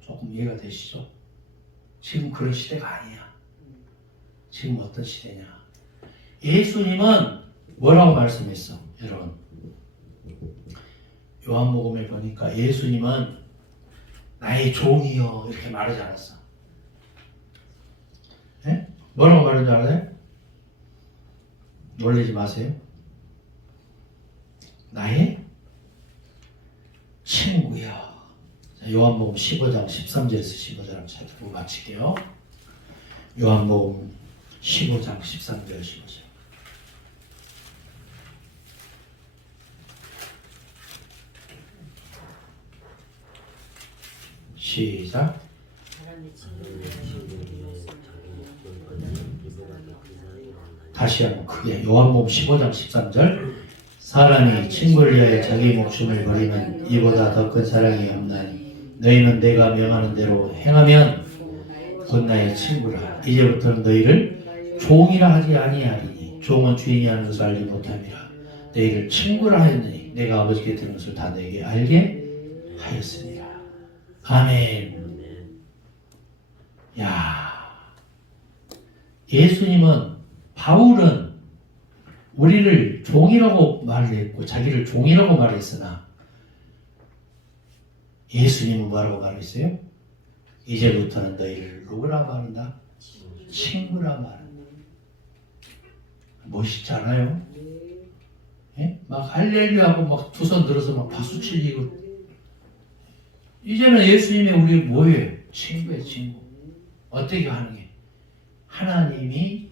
조금 이해가 되시죠? 지금 그런 시대가 아니야. 지금 어떤 시대냐? 예수님은 뭐라고 말씀했어, 여러분? 요한복음에 보니까 예수님은 나의 종이요 이렇게 말하지 않았어. 네? 뭐라고 말하는지 알아요? 놀라지 마세요. 나의 친구야. 요한복음 15장 13절에서 15절 찾고 마칠게요. 요한복음 15장 13절 15절. 시작. 다시 한번 크게. 요한복음 15장 13절. 사람이 친구를 위하여 자기 목숨을 버리면 이보다 더 큰 사랑이 없나니 너희는 내가 명하는 대로 행하면 곧 나의 친구라. 이제부터는 너희를 종이라 하지 아니하리니 종은 주인이 하는 것을 알지 못함이라. 너희를 친구라 하였느니 내가 아버지께 들은 것을 다 너희에게 알게 하였으니라. 아멘. 야, 예수님은, 바울은 우리를 종이라고 말을 했고 자기를 종이라고 말했으나 예수님은 뭐라고 말했어요? 이제부터는 너희를 누구라 말한다? 친구라 말한다. 멋있지 않아요? 예? 막 할렐루야하고 막 두 손 들어서 막 박수 치고. 이제는 예수님이 우리 뭐예요? 친구예요, 친구. 어떻게 하는 게? 하나님이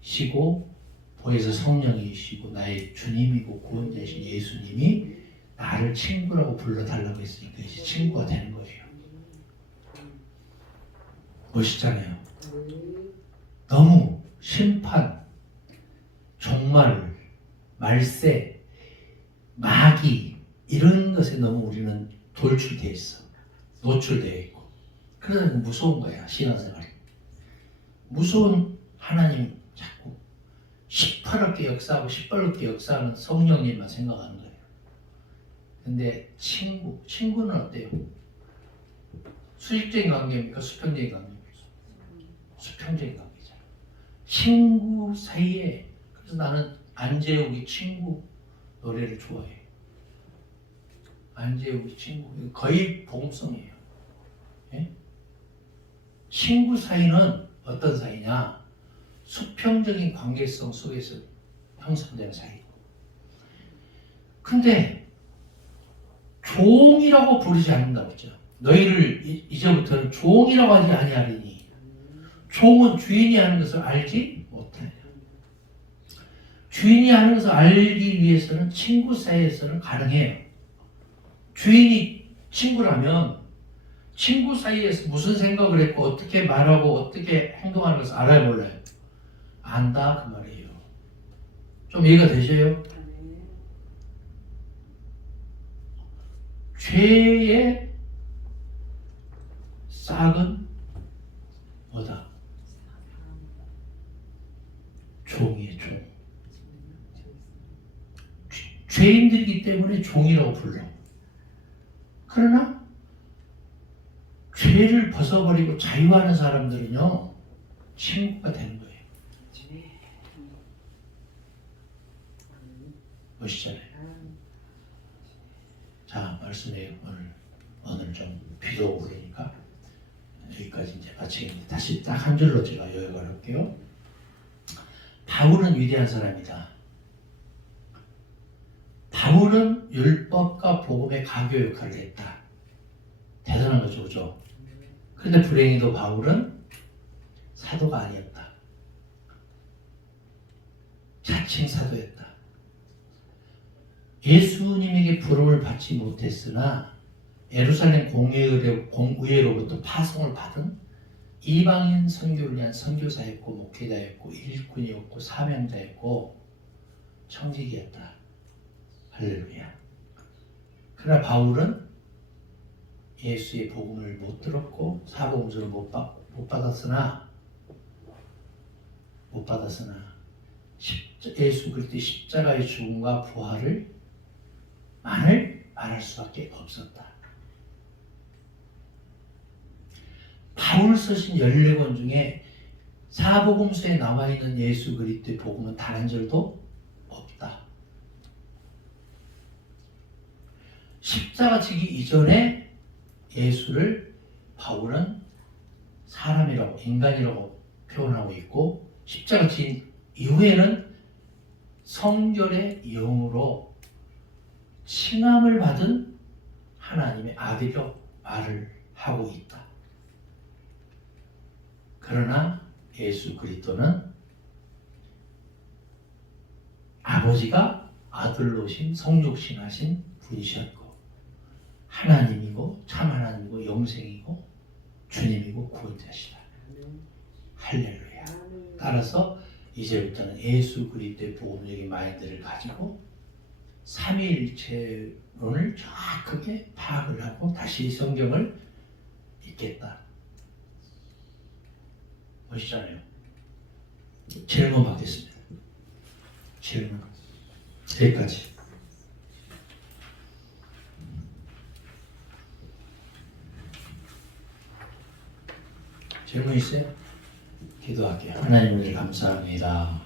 시고 보혜사 성령이시고 나의 주님이고 구원자이신 예수님이 나를 친구라고 불러달라고 했으니까 이제 친구가 되는 거예요. 멋있잖아요. 너무 심판, 종말, 말세, 마귀 이런 것에 너무 우리는 돌출되어 있어. 노출되어 있고. 그래서 무서운 거야, 신앙생활이. 무서운 하나님 자꾸 시퍼렇게 역사하고 시뻘겋게 역사하는 성령님만 생각하는 거예요. 근데 친구는 어때요? 수직적인 관계입니까? 수평적인 관계입니까? 수평적인 관계잖아. 친구 사이에. 그래서 나는 안재욱이 친구 노래를 좋아해. 안재욱이 친구. 거의 복음성이에요. 예? 친구 사이는 어떤 사이냐? 수평적인 관계성 속에서 형성되는 사이고. 근데 종이라고 부르지 않는다고 했죠. 너희를 이제부터는 종이라고 하지 아니하리니. 종은 주인이 하는 것을 알지 못하냐. 주인이 하는 것을 알기 위해서는 친구 사이에서는 가능해요. 주인이 친구라면 친구 사이에서 무슨 생각을 했고 어떻게 말하고 어떻게 행동하는 것을 알아요, 몰라요? 안다 그 말이에요. 좀 이해가 되세요? 죄의 싹은 뭐다? 종이에요, 종. 죄인들이기 때문에 종이라고 불러. 그러나 죄를 벗어버리고 자유하는 사람들은요, 친구가 되는 거예요. 보시잖아요. 자, 말씀에 오늘 좀 비도 오고 그러니까 여기까지 이제 마치겠는데 다시 딱 한 줄로 제가 요약을 할게요. 바울은 위대한 사람이다. 바울은 율법과 복음의 가교 역할을 했다. 대단한 거죠, 그죠? 그런데 불행히도 바울은 사도가 아니었다. 자칭 사도였다. 예수님에게 부름을 받지 못했으나 예루살렘 공의회로부터 파송을 받은 이방인 선교를 위한 선교사였고 목회자였고 일꾼이었고 사명자였고 청지기였다. 할렐루야. 그러나 바울은 예수의 복음을 못 들었고 사복음서를 못 받았으나 예수 그리스도의 십자가의 죽음과 부활을 말할 수밖에 없었다. 바울 쓰신 14권 중에 사복음서에 나와 있는 예수 그리스도의 복음은 단 한 절도 없다. 십자가 지기 이전에 예수를 바울은 사람이라고, 인간이라고 표현하고 있고, 십자가 지긴 이후에는 성결의 영으로 칭함을 받은 하나님의 아들이라고 말을 하고 있다. 그러나 예수 그리스도는 아버지가 아들로신 성육신하신 분이셨고 하나님이고 참 하나님이고 영생이고 주님이고 구원자시다. 할렐루야. 따라서 이제부터는 예수 그리스도의 복음적인 마인드를 가지고 삼위일체론을 정확하게 파악을 하고 다시 성경을 읽겠다. 보시잖아요. 질문 받겠습니다. 질문. 여기까지. 질문 있어요? 기도할게요. 하나님을 감사합니다.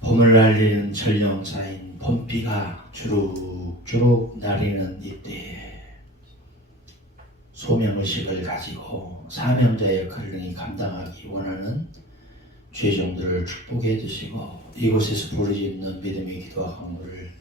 봄을 날리는 전령사인 봄비가 주룩주룩 날리는 이때에 소명의식을 가지고 사명자 역할을 감당하기 원하는 죄종들을 축복해 주시고 이곳에서 부르짖는 믿음의 기도와 강구를